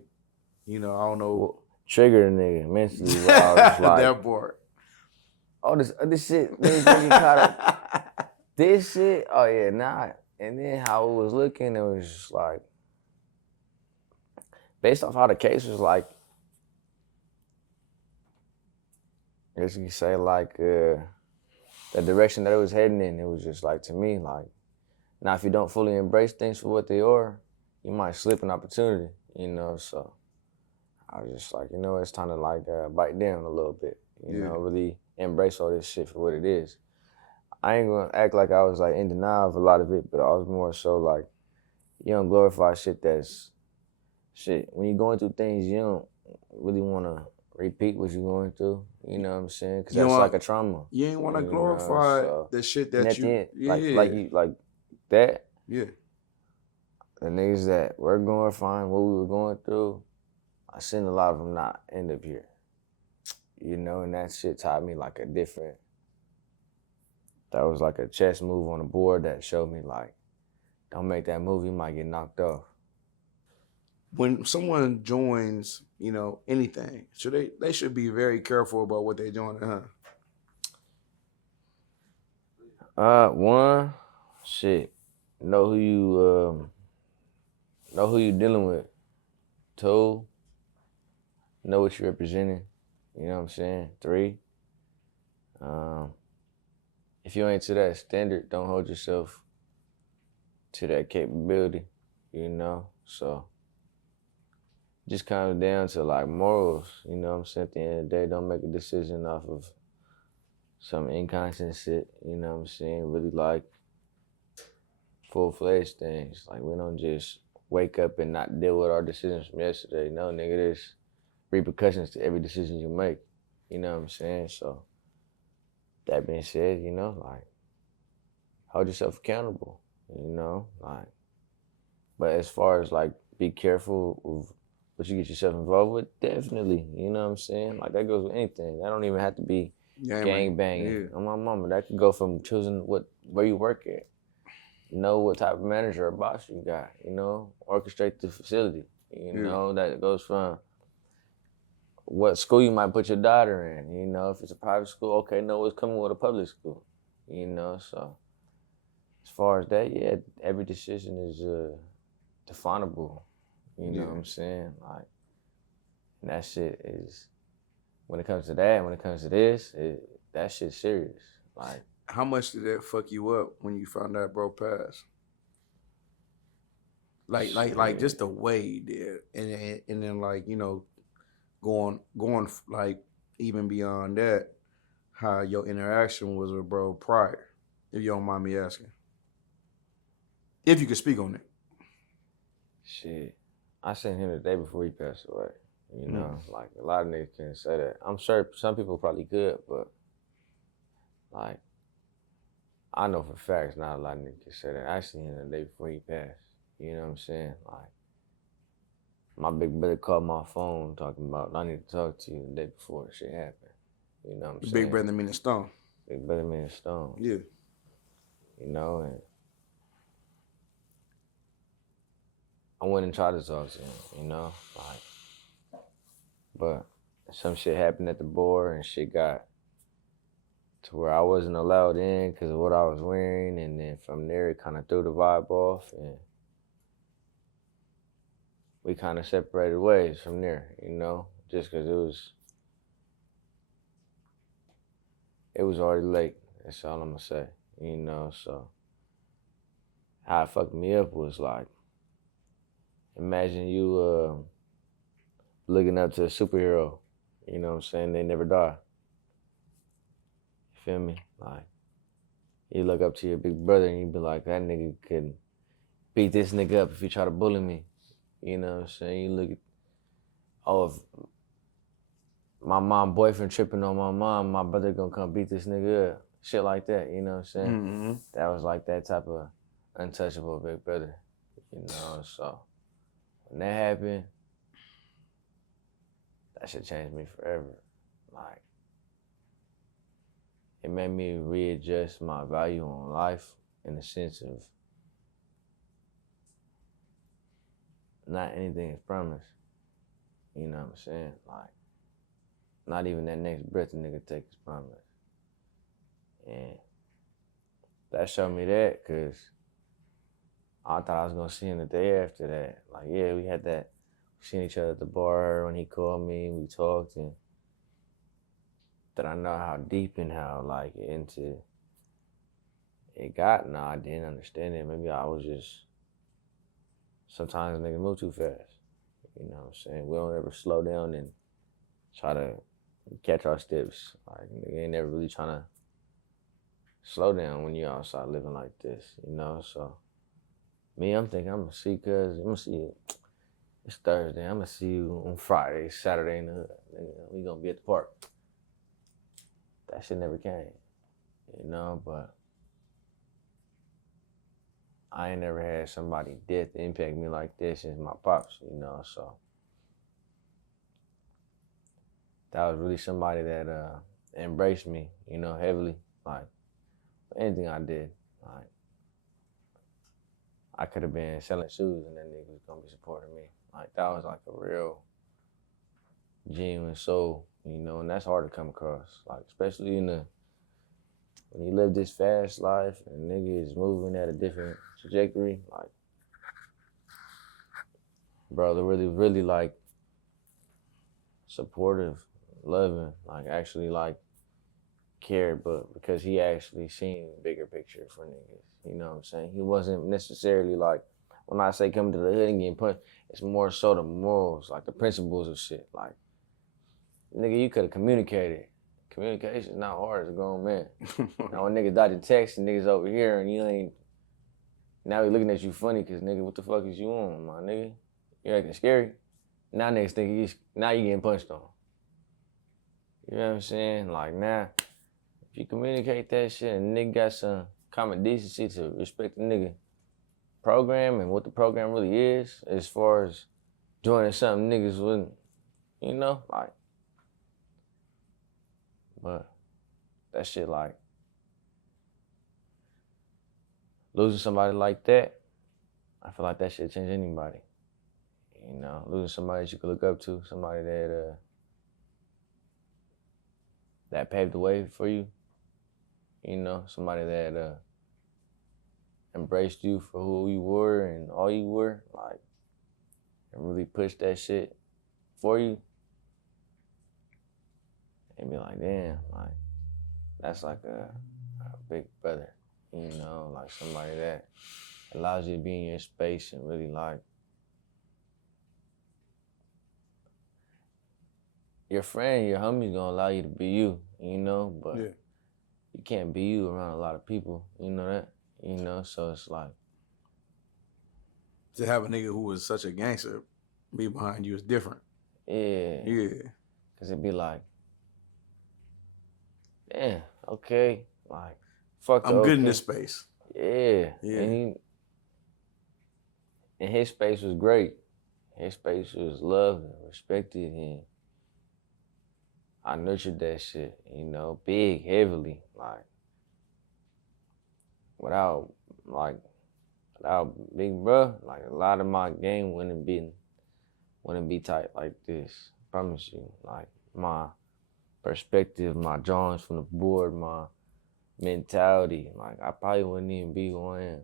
you know, I don't know. Well, trigger a nigga mentally. Where I was like, that part. oh, this shit, niggas getting caught up. This shit, oh yeah, nah. And then how it was looking, it was just like, based off how the case was like, I guess you could say like, the direction that it was heading in, it was just like, to me, like, now if you don't fully embrace things for what they are, you might slip an opportunity, you know, so I was just like, you know, it's time to like bite down a little bit, you know, really embrace all this shit for what it is. I ain't gonna act like I was like in denial of a lot of it, but I was more so like, you don't glorify shit that's shit. When you're going through things, you don't really wanna repeat what you're going through, you know what I'm saying? Cause that's like a trauma. You ain't wanna glorify the shit that you, end, like that. Yeah. The niggas that were glorifying what we were going through, I seen a lot of them not end up here. You know, and that shit taught me like a different, that was like a chess move on the board that showed me like, don't make that move, you might get knocked off. When someone joins, you know, anything, they should be very careful about what they're doing, huh? One, shit, know who you dealing with. 2, know what you're representing. You know what I'm saying? 3, if you ain't to that standard, don't hold yourself to that capability, you know? So just comes down to like morals, you know what I'm saying? At the end of the day, don't make a decision off of some inconstant shit, you know what I'm saying? Really like full-fledged things. Like, we don't just wake up and not deal with our decisions from yesterday. No, nigga, there's repercussions to every decision you make. You know what I'm saying? So, that being said, you know, like, hold yourself accountable, you know? Like, but as far as, like, be careful of what you get yourself involved with, definitely, you know what I'm saying? Like, that goes with anything. That don't even have to be gang banging. On my mama, that could go from choosing where you work at. Know what type of manager or boss you got, you know? Orchestrate the facility, you know? That goes from what school you might put your daughter in, you know? If it's a private school, okay, know what's coming with a public school, you know? So, as far as that, yeah, every decision is definable. You know what I'm saying? Like, and that shit is, when it comes to that, when it comes to this, that shit's serious. Like, how much did that fuck you up when you found out bro passed? Like just the way he did, and then like, you know, going like even beyond that, how your interaction was with bro prior, if you don't mind me asking, if you could speak on it. Shit, I seen him the day before he passed away. You know, like, a lot of niggas can't say that. I'm sure some people probably could, but like, I know for facts not a lot of niggas can say that. I seen him the day before he passed. You know what I'm saying? Like, my big brother called my phone talking about, I need to talk to you the day before the shit happened. You know what I'm saying? Big brother meaning Stone. Big brother meaning Stone. Yeah. You know, and I went and tried to talk to him, you know? Like, but some shit happened at the board and shit got to where I wasn't allowed in because of what I was wearing, and then from there it kind of threw the vibe off, and we kind of separated ways from there, you know, just because it was already late. That's all I'm gonna say, you know. So how it fucked me up was like, imagine you looking up to a superhero, you know what I'm saying? They never die. You feel me? Like, you look up to your big brother and you be like, that nigga could beat this nigga up if he try to bully me. You know what I'm saying? You look at, oh, if my mom boyfriend tripping on my mom, my brother gonna come beat this nigga up. Shit like that, you know what I'm saying? Mm-hmm. That was like that type of untouchable big brother, you know? So when that happened, that shit changed me forever. Like, it made me readjust my value on life in the sense of not anything is promised. You know what I'm saying? Like, not even that next breath a nigga take is promised. And that showed me that, because I thought I was gonna see him the day after that. Like, yeah, we had that, we seen each other at the bar when he called me, we talked, and that I know how deep and how, like, into it got. Now, I didn't understand it. Maybe I was just, sometimes niggas move too fast. You know what I'm saying? We don't ever slow down and try to catch our steps. Like, nigga ain't never really trying to slow down when you're outside living like this, you know? So, me, I'm thinking I'm gonna see cuz, I'm gonna see you, it's Thursday, I'm gonna see you on Friday, Saturday in the hood. Nigga, we gonna be at the park. That shit never came, you know? But I ain't never had somebody death impact me like this since my pops, you know? So that was really somebody that embraced me, you know, heavily. Like, anything I did, like, I could have been selling shoes and that nigga was gonna be supporting me. Like, that was like a real genuine soul, you know, and that's hard to come across. Like, especially when you live this fast life and nigga is moving at a different trajectory, like, bro, they're really, really, like, supportive, loving, like, actually, like, cared, but because he actually seen the bigger picture for niggas, you know what I'm saying? He wasn't necessarily like, when I say coming to the hood and getting punched, it's more so the morals, like the principles of shit. Like, nigga, you could have communicated. Communication's not hard as a grown man. Now when niggas dodging text and niggas over here and you ain't Now he looking at you funny because, nigga, what the fuck is you on, my nigga? You acting scary. Now niggas think now you getting punched on. You know what I'm saying? Like, now, if you communicate that shit and nigga got some common decency to respect the nigga program and what the program really is, as far as joining something niggas wouldn't, you know, like, but that shit, like, losing somebody like that, I feel like that shit change anybody. You know, losing somebody that you could look up to, somebody that paved the way for you. You know, somebody that embraced you for who you were and all you were, like, and really pushed that shit for you. And be like, damn, like, that's like a big brother, you know, like somebody that allows you to be in your space and really, like, your friend, your homie's gonna allow you to be you, you know, but Yeah. you can't be you around a lot of people, you know that? You know, so it's like, To have a nigga who was such a gangster be behind you is different. yeah. Yeah. Cause it'd be like, damn, okay, like, fuck I'm good in okay. this space. Yeah. Yeah. And his space was great. His space was loved and respected, and I nurtured that shit, you know, big, heavily, like, without big bruh, like, a lot of my game wouldn't be tight like this. I promise you. Like, my perspective, my drawings from the board, my mentality, like, I probably wouldn't even be who I am.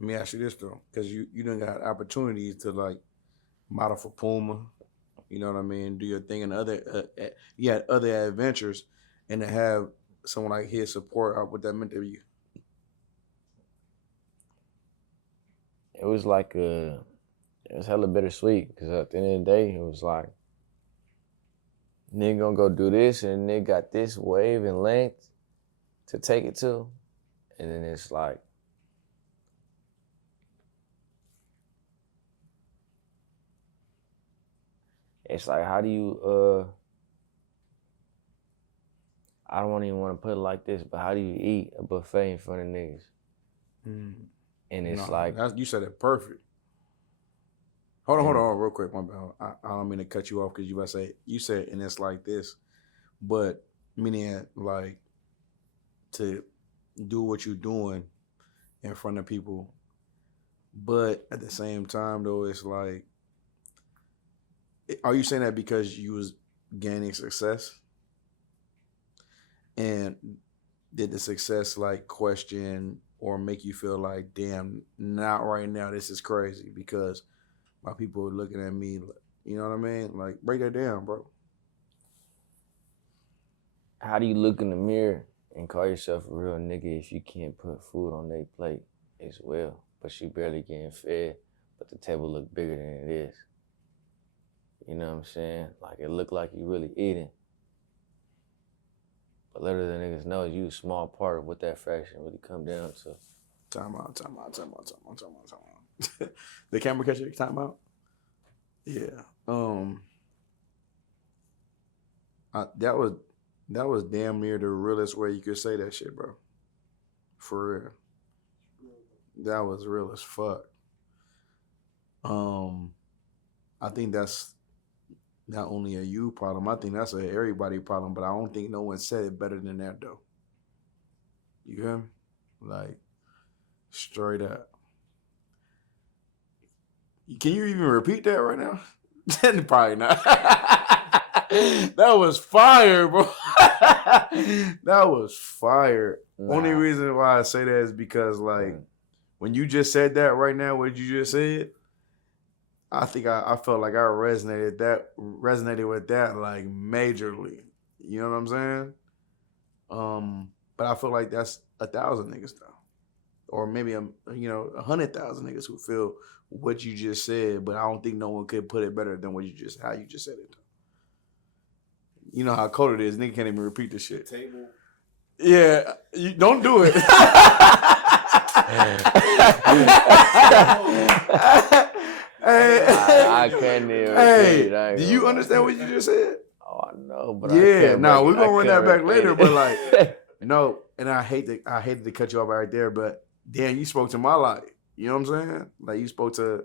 Let me ask you this though, because you done got opportunities to like model for Puma, you know what I mean, do your thing, and you had other adventures, and to have someone like his support, what that meant to you. It was like it was hella bittersweet, because at the end of the day, it was like, nigga gonna go do this, and nigga got this wave and length to take it to, and then it's like, how do you, I don't even want to put it like this, but how do you eat a buffet in front of niggas? And it's like, you said it perfect. Hold on, real quick, my bad. I don't mean to cut you off because you said, and it's like this, but meaning like to do what you're doing in front of people, but at the same time though, it's like, are you saying that because you was gaining success? And did the success like question or make you feel like, damn, not right now, this is crazy because my people are looking at me, you know what I mean? Like, break that down, bro. how do you look in the mirror and call yourself a real nigga if you can't put food on their plate as well, but you barely getting fed, but the table look bigger than it is? You know what I'm saying? Like, it look like you really eating, but little the niggas know you a small part of what that fraction really come down to. Time out. The camera catch it? Time out? Yeah. That was damn near the realest way you could say that shit, bro. For real. That was real as fuck. I think that's not only a you problem, I think that's a everybody problem, but I don't think no one said it better than that though. You hear me? Like, straight up. Can you even repeat that right now? Probably not. That was fire, bro. That was fire. Nah. Only reason why I say that is because, like, when you just said that right now, what you just said, I think I felt like I resonated with that like majorly. You know what I'm saying? But I feel like that's 1,000 niggas though, or maybe 100,000 niggas who feel what you just said. But I don't think no one could put it better than how you just said it. You know how cold it is. Nigga can't even repeat the shit. Table. Yeah, you don't do it. I couldn't even repeat it. Do you understand what you just said? Oh, I know, but Yeah, no, we're gonna run that back repeat later. it. But like, no, and I hated to cut you off right there, but damn, you spoke to my life. You know what I'm saying? Like you spoke to.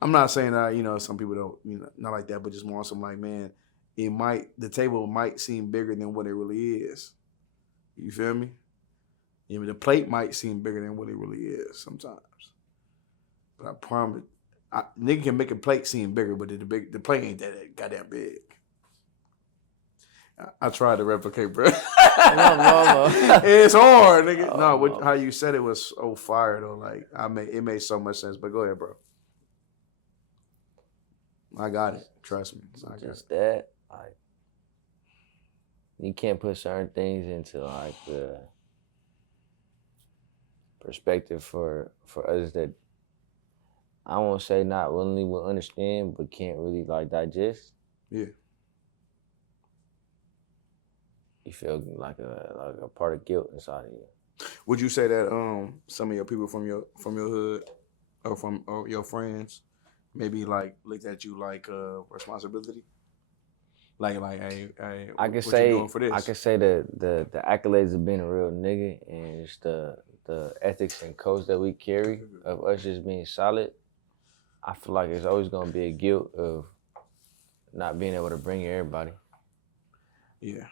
I'm not saying that some people don't not like that, but just more some like, man, the table might seem bigger than what it really is. You feel me? The plate might seem bigger than what it really is sometimes. But I promise, nigga can make a plate seem bigger, but the plate ain't that goddamn big. I tried to replicate, bro. It's hard, nigga. Oh, how you said it was so fire though. Like it made so much sense. But go ahead, bro. I got it. Trust me. I got just it. that, like, you can't put certain things into like the perspective for others that I won't say not willingly will understand, but can't really like digest. Yeah. You feel like a part of guilt inside of you. Would you say that some of your people from your hood or from your friends maybe like looked at you like responsibility? Like hey, I could what say you doing for this? I could say the accolades of being a real nigga and just the ethics and codes that we carry of us just being solid. I feel like there's always gonna be a guilt of not being able to bring everybody. Yeah.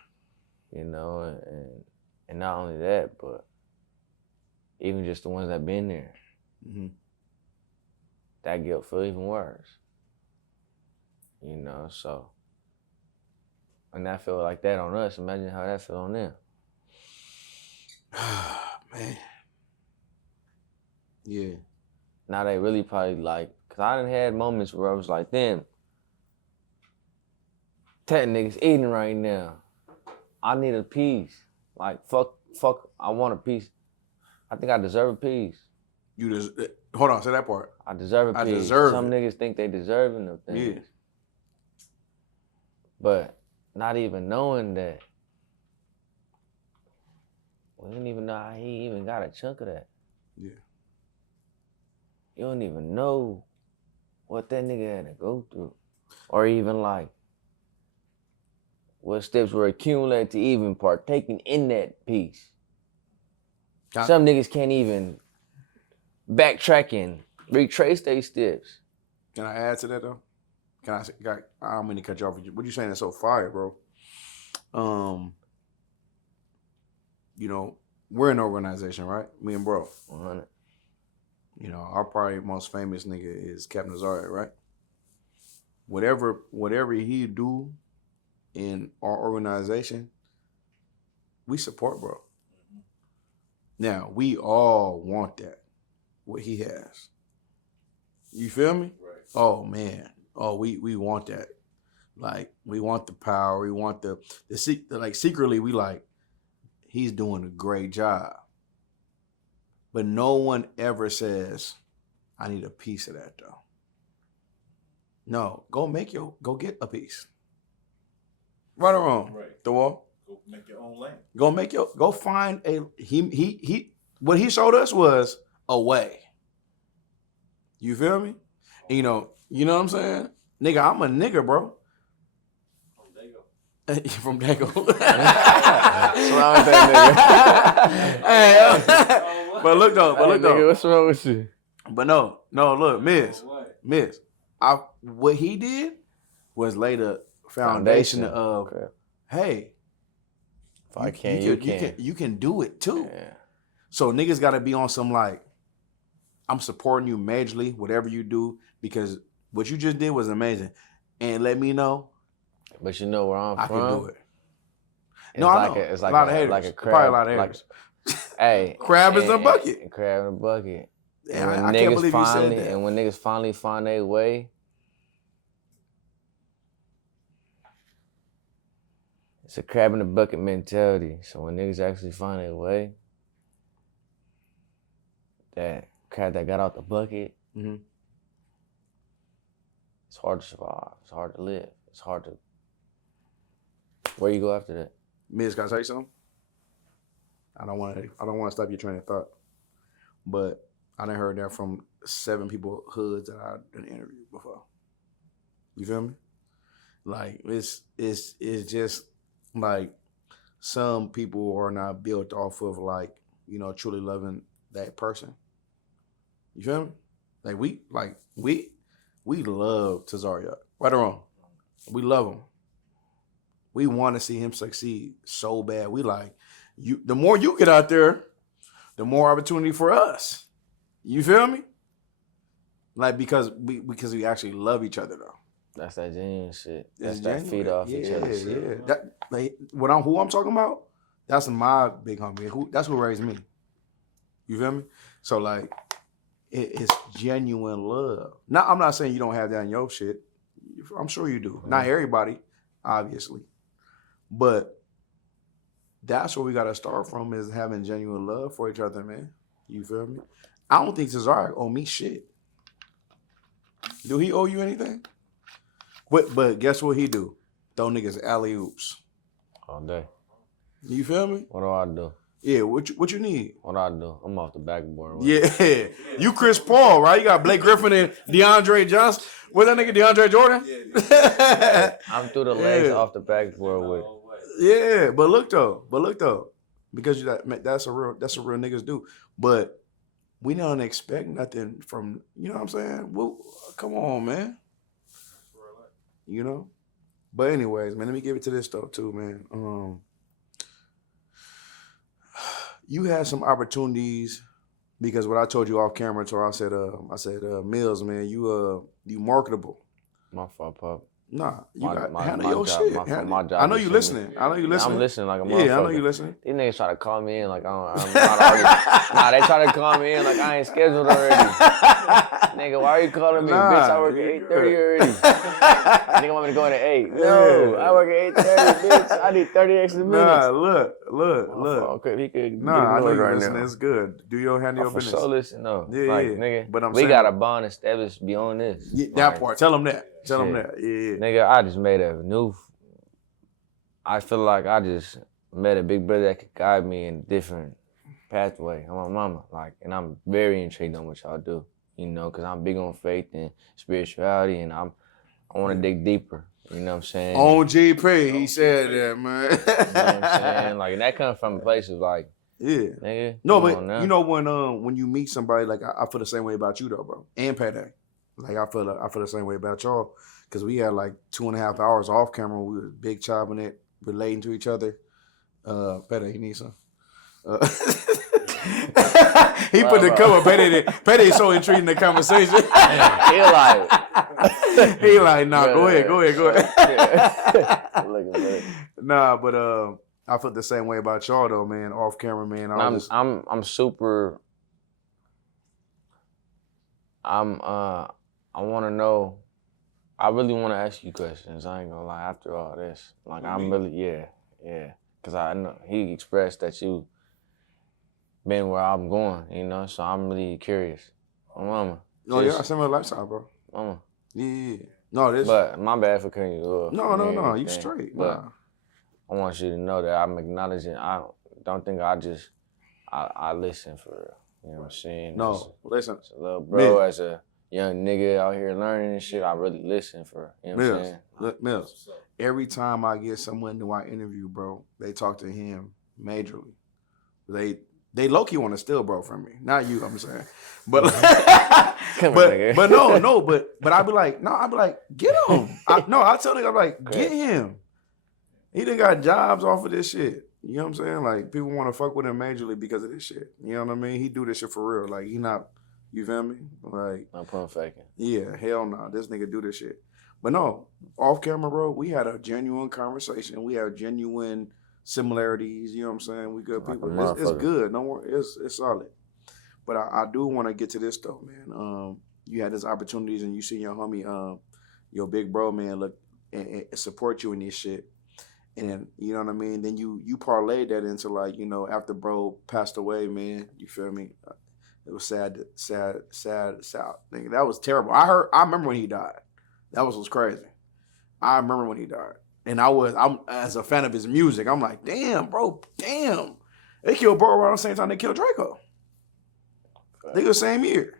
And not only that, but even just the ones that been there. Mm-hmm. That guilt feel even worse. So when that feel like that on us, imagine how that feel on them. Man. Yeah. Now they really probably like, cause I done had moments where I was like, damn, that nigga's eating right now. I need a piece. Like, fuck, I want a piece. I think I deserve a piece. You just hold on, say that part. I deserve a piece. Deserve Some it. niggas think they deserving of things. Yeah. But not even knowing that, we didn't even know how he even got a chunk of that. Yeah. You don't even know what that nigga had to go through. Or even like, what steps were accumulated to even partaking in that piece. Some niggas can't even backtrack and retrace their steps. Can I add to that though? I don't mean to cut you off. What you saying that's so fire, bro? We're an organization, right? Me and bro. 100. Our probably most famous nigga is Captain Zarya, right? Whatever he do in our organization, we support bro. Now, we all want that, what he has. You feel me? Right. Oh, man. Oh, we want that. Like, we want the power. We want like, secretly, we like, he's doing a great job. But no one ever says, I need a piece of that, though. No, go get a piece. Right or wrong? Right. The wall. Go make your own lane. Go find what he showed us was a way. You feel me? And you know what I'm saying? Nigga, I'm a nigga, bro. From Dago. What's wrong with that nigga? Hey, but look though. Nigga, what's wrong with you? But no, look, Miss. What he did was lay the foundation of, okay. Hey, if I can, you can do it too. Yeah. So niggas got to be on some like, I'm supporting you majorly, whatever you do, because what you just did was amazing, and let me know. But you know where I'm from? I can do it. No, I know. It's like a lot of haters. Like a crab. Probably a lot of haters. Hey, crab is in a bucket. Crab in a bucket. And I can't believe you said that. And when niggas finally find their way, it's a crab in the bucket mentality. So when niggas actually find their way, that crab that got out the bucket, mm-hmm. It's hard to survive. It's hard to live. It's hard to. Where you go after that? Miz, can I say something? I don't want to stop your train of thought. But I done heard that from 7 people hoods that I done interviewed before. You feel me? Like it's just like some people are not built off of like, you know, truly loving that person. You feel me? Like we love Tazariak. Right or wrong? We love him. We want to see him succeed so bad. We like you. The more you get out there, the more opportunity for us. You feel me? Like because we actually love each other though. That's that genuine shit. That's It's that genuine. feed off Yeah, each other shit. Yeah. That like who I'm talking about, that's my big homie. That's who raised me. You feel me? So like it's genuine love. Now I'm not saying you don't have that in your shit. I'm sure you do. Not everybody, obviously. But that's where we gotta start from, is having genuine love for each other, man. You feel me? I don't think Cesar owe me shit. Do he owe you anything? But guess what he do? Throw niggas alley-oops. All day. You feel me? What do I do? Yeah, what you need? What do I do? I'm off the backboard. Yeah. You Chris Paul, right? You got Blake Griffin and DeAndre Johnson. What's that nigga, DeAndre Jordan? I'm through the legs off the backboard with. Yeah, but look though, because that's a real niggas do. But we don't expect nothing from, you know what I'm saying? Well, come on, man. You know? But anyways, man, let me give it to this though too, man. You had some opportunities, because what I told you off camera, so I said, Mills, man, you marketable. My fault, Pop. Nah, you got handle my your job, shit. my job I know is you shit. listening. I know you listening. I'm listening like a motherfucker. Yeah, I know you listening. These niggas try to call me in like I'm not already. Nah, they try to call me in like I ain't scheduled already. Nigga, why are you calling me? Bitch, I work at 8:30 already. Nigga want me to go in at 8. No, I work at 8:30, bitch. I need 30 extra minutes. Nah, look. Okay, he could Nah, I know you right listening. now. It's good. Do your handle your For business. sure listen, no. Yeah, like, yeah. nigga, But I'm we saying, got a bond established beyond this. Yeah, Like, that part. Tell them that. Tell them shit. that. Yeah. Nigga, I just made a new. I feel like I just met a big brother that could guide me in a different pathway. I'm my mama, like, and I'm very intrigued on what y'all do. You know, because I'm big on faith and spirituality, and I want to dig deeper. You know what I'm saying? On GP, he said that, man. You know what I'm saying? Like, and that comes from a place of like, yeah. nigga. No, come but on now. you know when you meet somebody, like I feel the same way about you though, bro. And Payday. Like I feel the same way about y'all, because we had like 2.5 hours off camera. We was big chopping it, relating to each other. Payday, he needs some. He put the cover. Payday's so intrigued in the conversation. He like, nah, go ahead. Nah, but I felt the same way about y'all though, man. Off camera, man. I'm super. I want to know. I really want to ask you questions. I ain't gonna lie. After all this, like I'm really, yeah. Because I know he expressed that you been where I'm going, you know. So I'm really curious. Oh, mama. Oh yeah, similar lifestyle, bro. Mama. Yeah. No, this. But my bad for cutting you off. No. You straight. But nah. I want you to know that I'm acknowledging. I don't think I listen for real. You know what I'm saying? No, listen. As a little bro, as a young nigga out here learning and shit, I really listen for. You know what I'm saying? Look, Mills. Every time I get someone new I interview, bro, they talk to him majorly. They low-key want to steal bro from me. Not you, I'm saying. But but I be like, get him. I tell nigga, I'm like, get him. He done got jobs off of this shit. You know what I'm saying? Like, people want to fuck with him majorly because of this shit. You know what I mean? He do this shit for real. Like, he not, you feel me? Like, I'm pump faking. Yeah, hell no. This nigga do this shit. But no, off camera, bro, we had a genuine conversation. We have genuine similarities. You know what I'm saying? We good people. It's good. No more. It's solid. But I do want to get to this though, man. You had these opportunities, and you see your homie, your big bro, man, look and support you in this shit. And you know what I mean? Then you parlayed that into, like, you know, after bro passed away, man. You feel me? It was sad. Nigga, that was terrible. I remember when he died. That was crazy. I remember when he died. And I'm as a fan of his music, I'm like, damn, bro, damn. They killed bro around the same time they killed Draco. They the same year.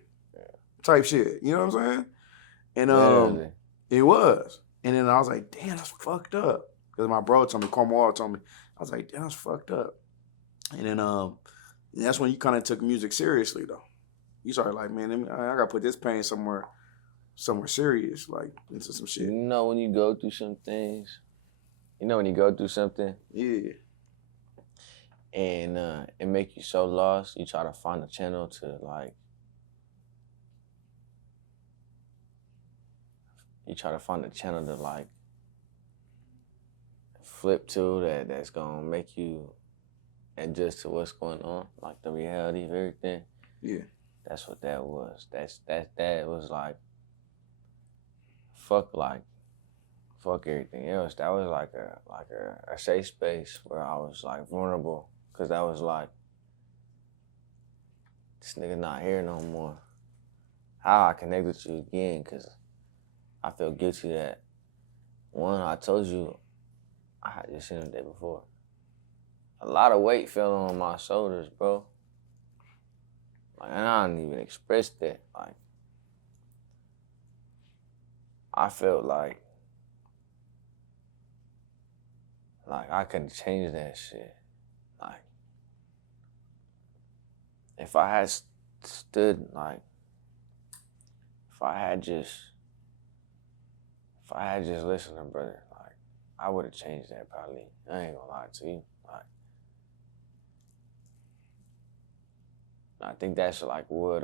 Type shit. You know what I'm saying? And Literally. it was. And then I was like, damn, that's fucked up. Because my bro told me, Cornwall told me, I was like, damn, that's fucked up. And then that's when you kind of took music seriously though. You started like, man, I gotta put this pain somewhere serious, like into some shit. You know when you go through some things, Yeah. and it make you so lost, you try to find a channel to like, flip to that's gonna make you adjust to what's going on, like the reality of everything. Yeah. That's what that was. That was like, fuck everything else. That was like a safe space where I was like vulnerable, cause that was like, this nigga not here no more. How I connect with you again? Cause I feel guilty that, one, I told you I had just seen him the day before. A lot of weight fell on my shoulders, bro. Like, and I didn't even express that. Like, I felt like I couldn't change that shit. Like, if I had stood, like, if I had just listened to brother, like, I would have changed that probably. I ain't gonna lie to you. Like, I think that's like what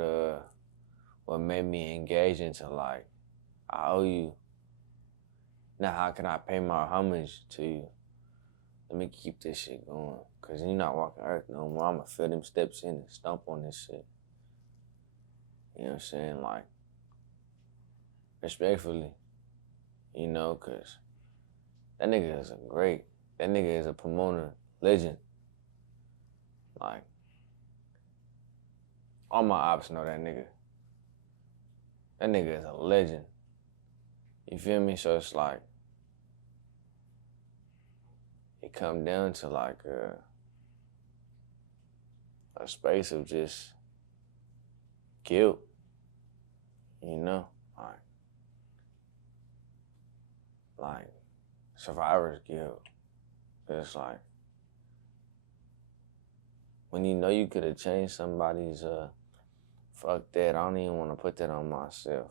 made me engage into like, I owe you. Now how can I pay my homage to you? Let me keep this shit going. Cause you're not walking earth no more. I'ma feel them steps in and stomp on this shit. You know what I'm saying? Like, respectfully, you know, cause that nigga is a Pomona legend. Like, all my ops know that nigga. That nigga is a legend. You feel me? So it's like, it come down to like a space of just guilt, you know? Like survivor's guilt. It's like, when you know you could have changed somebody's, fuck that, I don't even want to put that on myself.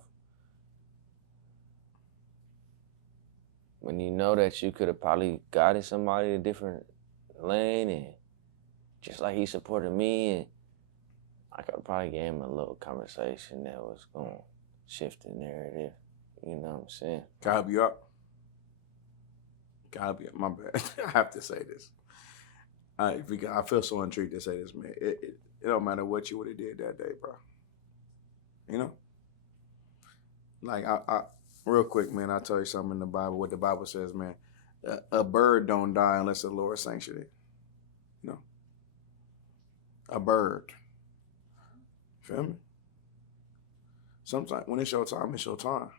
When you know that you could have probably guided somebody a different lane, and just like he supported me, and I could probably give him a little conversation that was going to shift the narrative. You know what I'm saying? Can I help you out? My bad. I have to say this. I feel so intrigued to say this, man. It don't matter what you would have did that day, bro. You know? Like, I real quick, man, I'll tell you something in the Bible, what the Bible says, man. A bird don't die unless the Lord sanctioned it. You know? A bird. Feel me? Sometimes when it's your time, it's your time.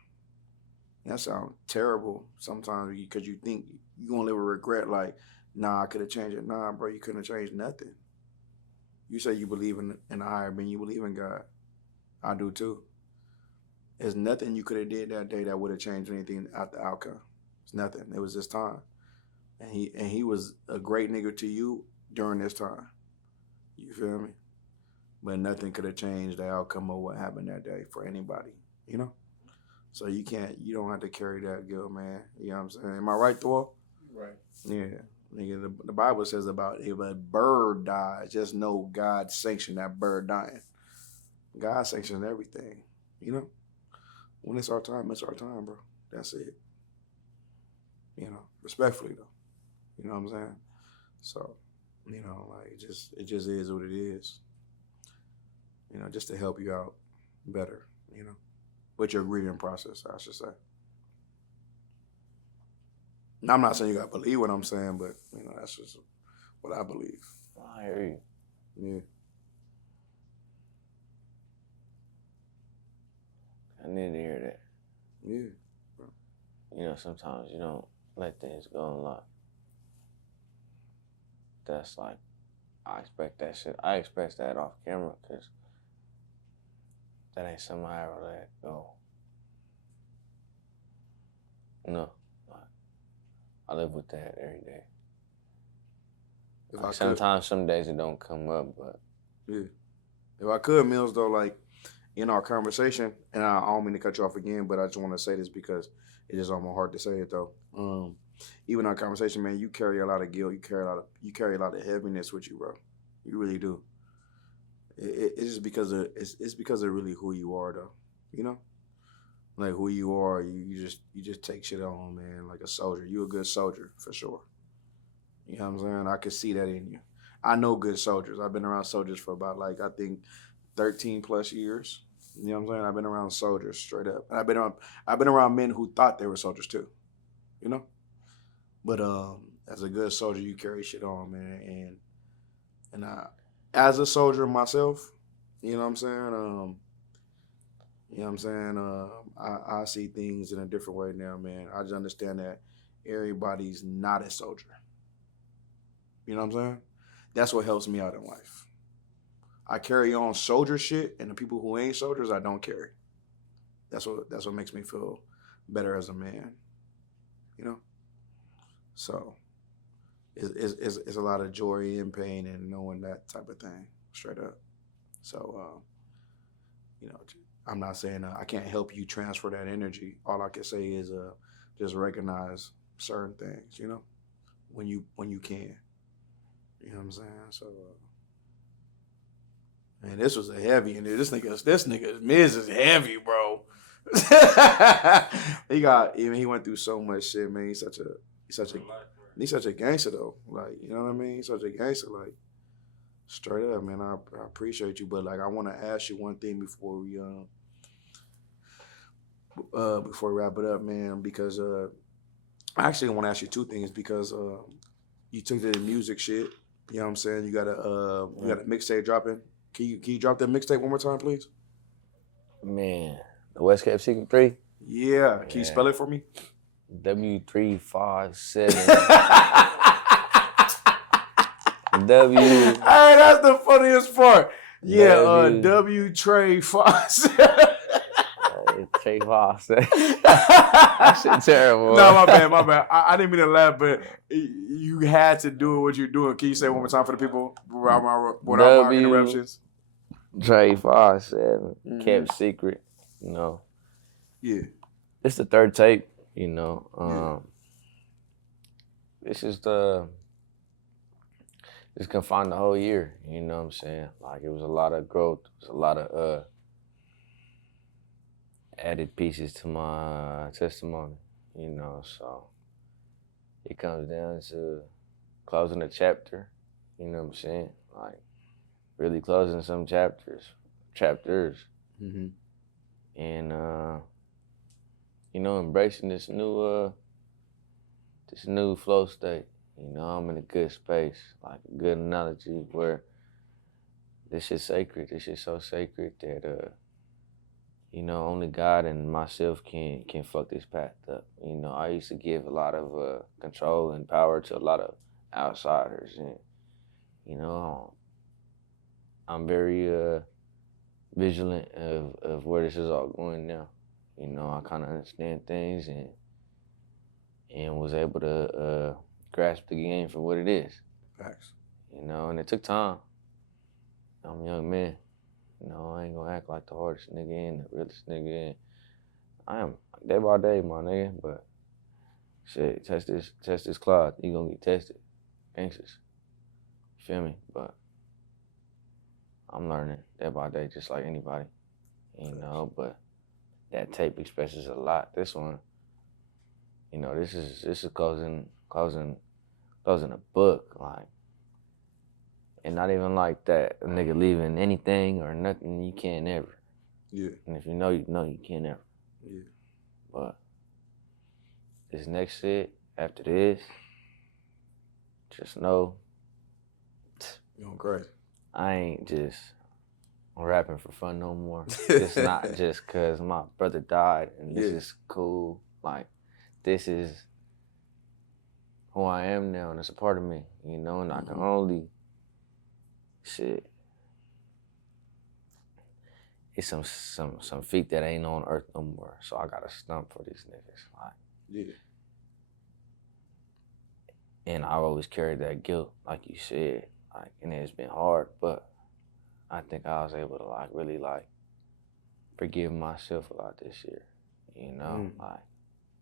That sounds terrible sometimes because you think you're going to live with regret like, nah, I could have changed it. Nah, bro, you couldn't have changed nothing. You say you believe in a higher being, you believe in God. I do too. There's nothing you could have did that day that would have changed anything at the outcome. It's nothing. It was this time. And he was a great nigga to you during this time. You feel me? But nothing could have changed the outcome of what happened that day for anybody, you know? So you don't have to carry that guilt, man. You know what I'm saying? Am I right, Thor? Right. Yeah. Nigga, the Bible says about if a bird dies, just know God sanctioned that bird dying. God sanctions everything, you know? When it's our time, bro. That's it. You know, respectfully though. You know what I'm saying? So, you know, like it just is what it is. You know, just to help you out better, you know. With your grieving process, I should say. Now, I'm not saying you gotta believe what I'm saying, but you know, that's just what I believe. I hear you. Yeah. I need to hear that. Yeah. You know, sometimes you don't let things go a lot. That's like, I expect that shit. I expect that off camera because that ain't something I ever let go. No, I live with that every day. Like sometimes, some days it don't come up, but yeah. If I could, Mills, though, like in our conversation, and I don't mean to cut you off again, but I just want to say this because it is on my heart to say it though. Even our conversation, man, you carry a lot of guilt. You carry a lot of heaviness with you, bro. You really do. It's just because it's because of really who you are, though. You know, like who you are. You just take shit on, man. Like a soldier. You a good soldier for sure. You know what I'm saying? I can see that in you. I know good soldiers. I've been around soldiers for about I think 13 plus years. You know what I'm saying? I've been around soldiers straight up. And I've been around men who thought they were soldiers too. You know? But as a good soldier, you carry shit on, man. And as a soldier myself, you know what I'm saying? You know what I'm saying? I see things in a different way now, man. I just understand that everybody's not a soldier. You know what I'm saying? That's what helps me out in life. I carry on soldier shit, and the people who ain't soldiers, I don't carry. That's what makes me feel better as a man. You know? So it's a lot of joy and pain and knowing that type of thing, straight up. So, you know, I'm not saying I can't help you transfer that energy. All I can say is just recognize certain things, you know, when you can. You know what I'm saying? So, man, this was a heavy, and this nigga Miz is heavy, bro. He went through so much shit, man. He's such a gangster though. Like, you know what I mean? He's such a gangster, like straight up, man. I appreciate you, but like I want to ask you one thing before we wrap it up, man, because I actually want to ask you two things because you took to the music shit. You know what I'm saying? You got a mixtape dropping. Can you drop that mixtape one more time, please? Man, the West Cap Secret 3? Yeah. Can you spell it for me? W357. W. Hey, that's the funniest part. Yeah, W Trey Fox. Trey Fox. That shit terrible. No, my bad. I didn't mean to laugh, but you had to do what you're doing. Can you say it one more time for the people without my interruptions? Trey Fox 7, Kept Secret, you know. Yeah. It's the third tape, you know. It's just it's confined the whole year, you know what I'm saying? Like it was a lot of growth, it was a lot of added pieces to my testimony, you know, so it comes down to closing a chapter, you know what I'm saying? Like really closing some chapters, Mm-hmm. and you know, embracing this new flow state. You know, I'm in a good space, like a good analogy where this shit's sacred. This shit's so sacred that you know, only God and myself can fuck this path up. You know, I used to give a lot of control and power to a lot of outsiders, and you know, I'm very vigilant of where this is all going now. You know, I kind of understand things and was able to grasp the game for what it is. Facts. You know, and it took time. I'm a young man. You know, I ain't gonna act like the hardest nigga and the realest nigga. I am day by day, my nigga. But shit, test this cloth. You gonna get tested, anxious. You feel me? But I'm learning day by day, just like anybody. You know, but that tape expresses a lot. This one, you know, this is closing a book, like, and not even like that a nigga leaving anything or nothing. You can't ever. Yeah. And if you know, you can't ever. Yeah. But this next shit after this, just know, You're going crazy. I ain't just rapping for fun no more. It's not just cause my brother died and this is cool. Like, this is who I am now, and it's a part of me, you know, and I can only, it's some feet that ain't on earth no more. So I gotta stump for these niggas. Like, Yeah. and I always carried that guilt, like you said. Like, and it's been hard, but I think I was able to like really like forgive myself a lot this year. You know, like,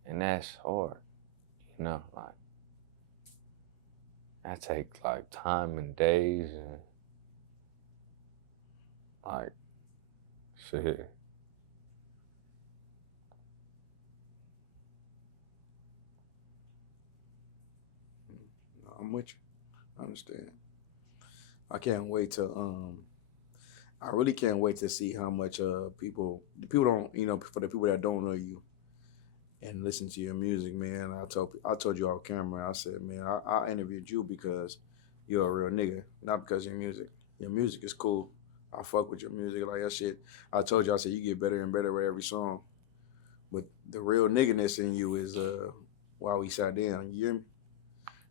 and that's hard. You know, like that take like time and days and like shit. I'm with you. I understand. I can't wait to I really can't wait to see how much the people don't, you know, for the people that don't know you and listen to your music, man. I told you off camera. I said, man, I interviewed you because you're a real nigga, not because of your music. Your music is cool. I fuck with your music, like that shit. I told you, I said you get better and better with every song, but the real nigganess in you is why we sat down. You hear me?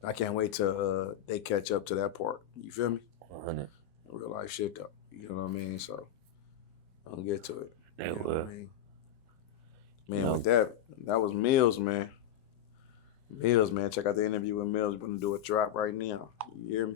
I can't wait till they catch up to that part. You feel me? 100. Real life shit though. You know what I mean? So I'll get to it. They You know will. what I mean? Man, No. with that was Mills, man. Mills, man. Check out the interview with Mills. We're gonna do a drop right now. You hear me?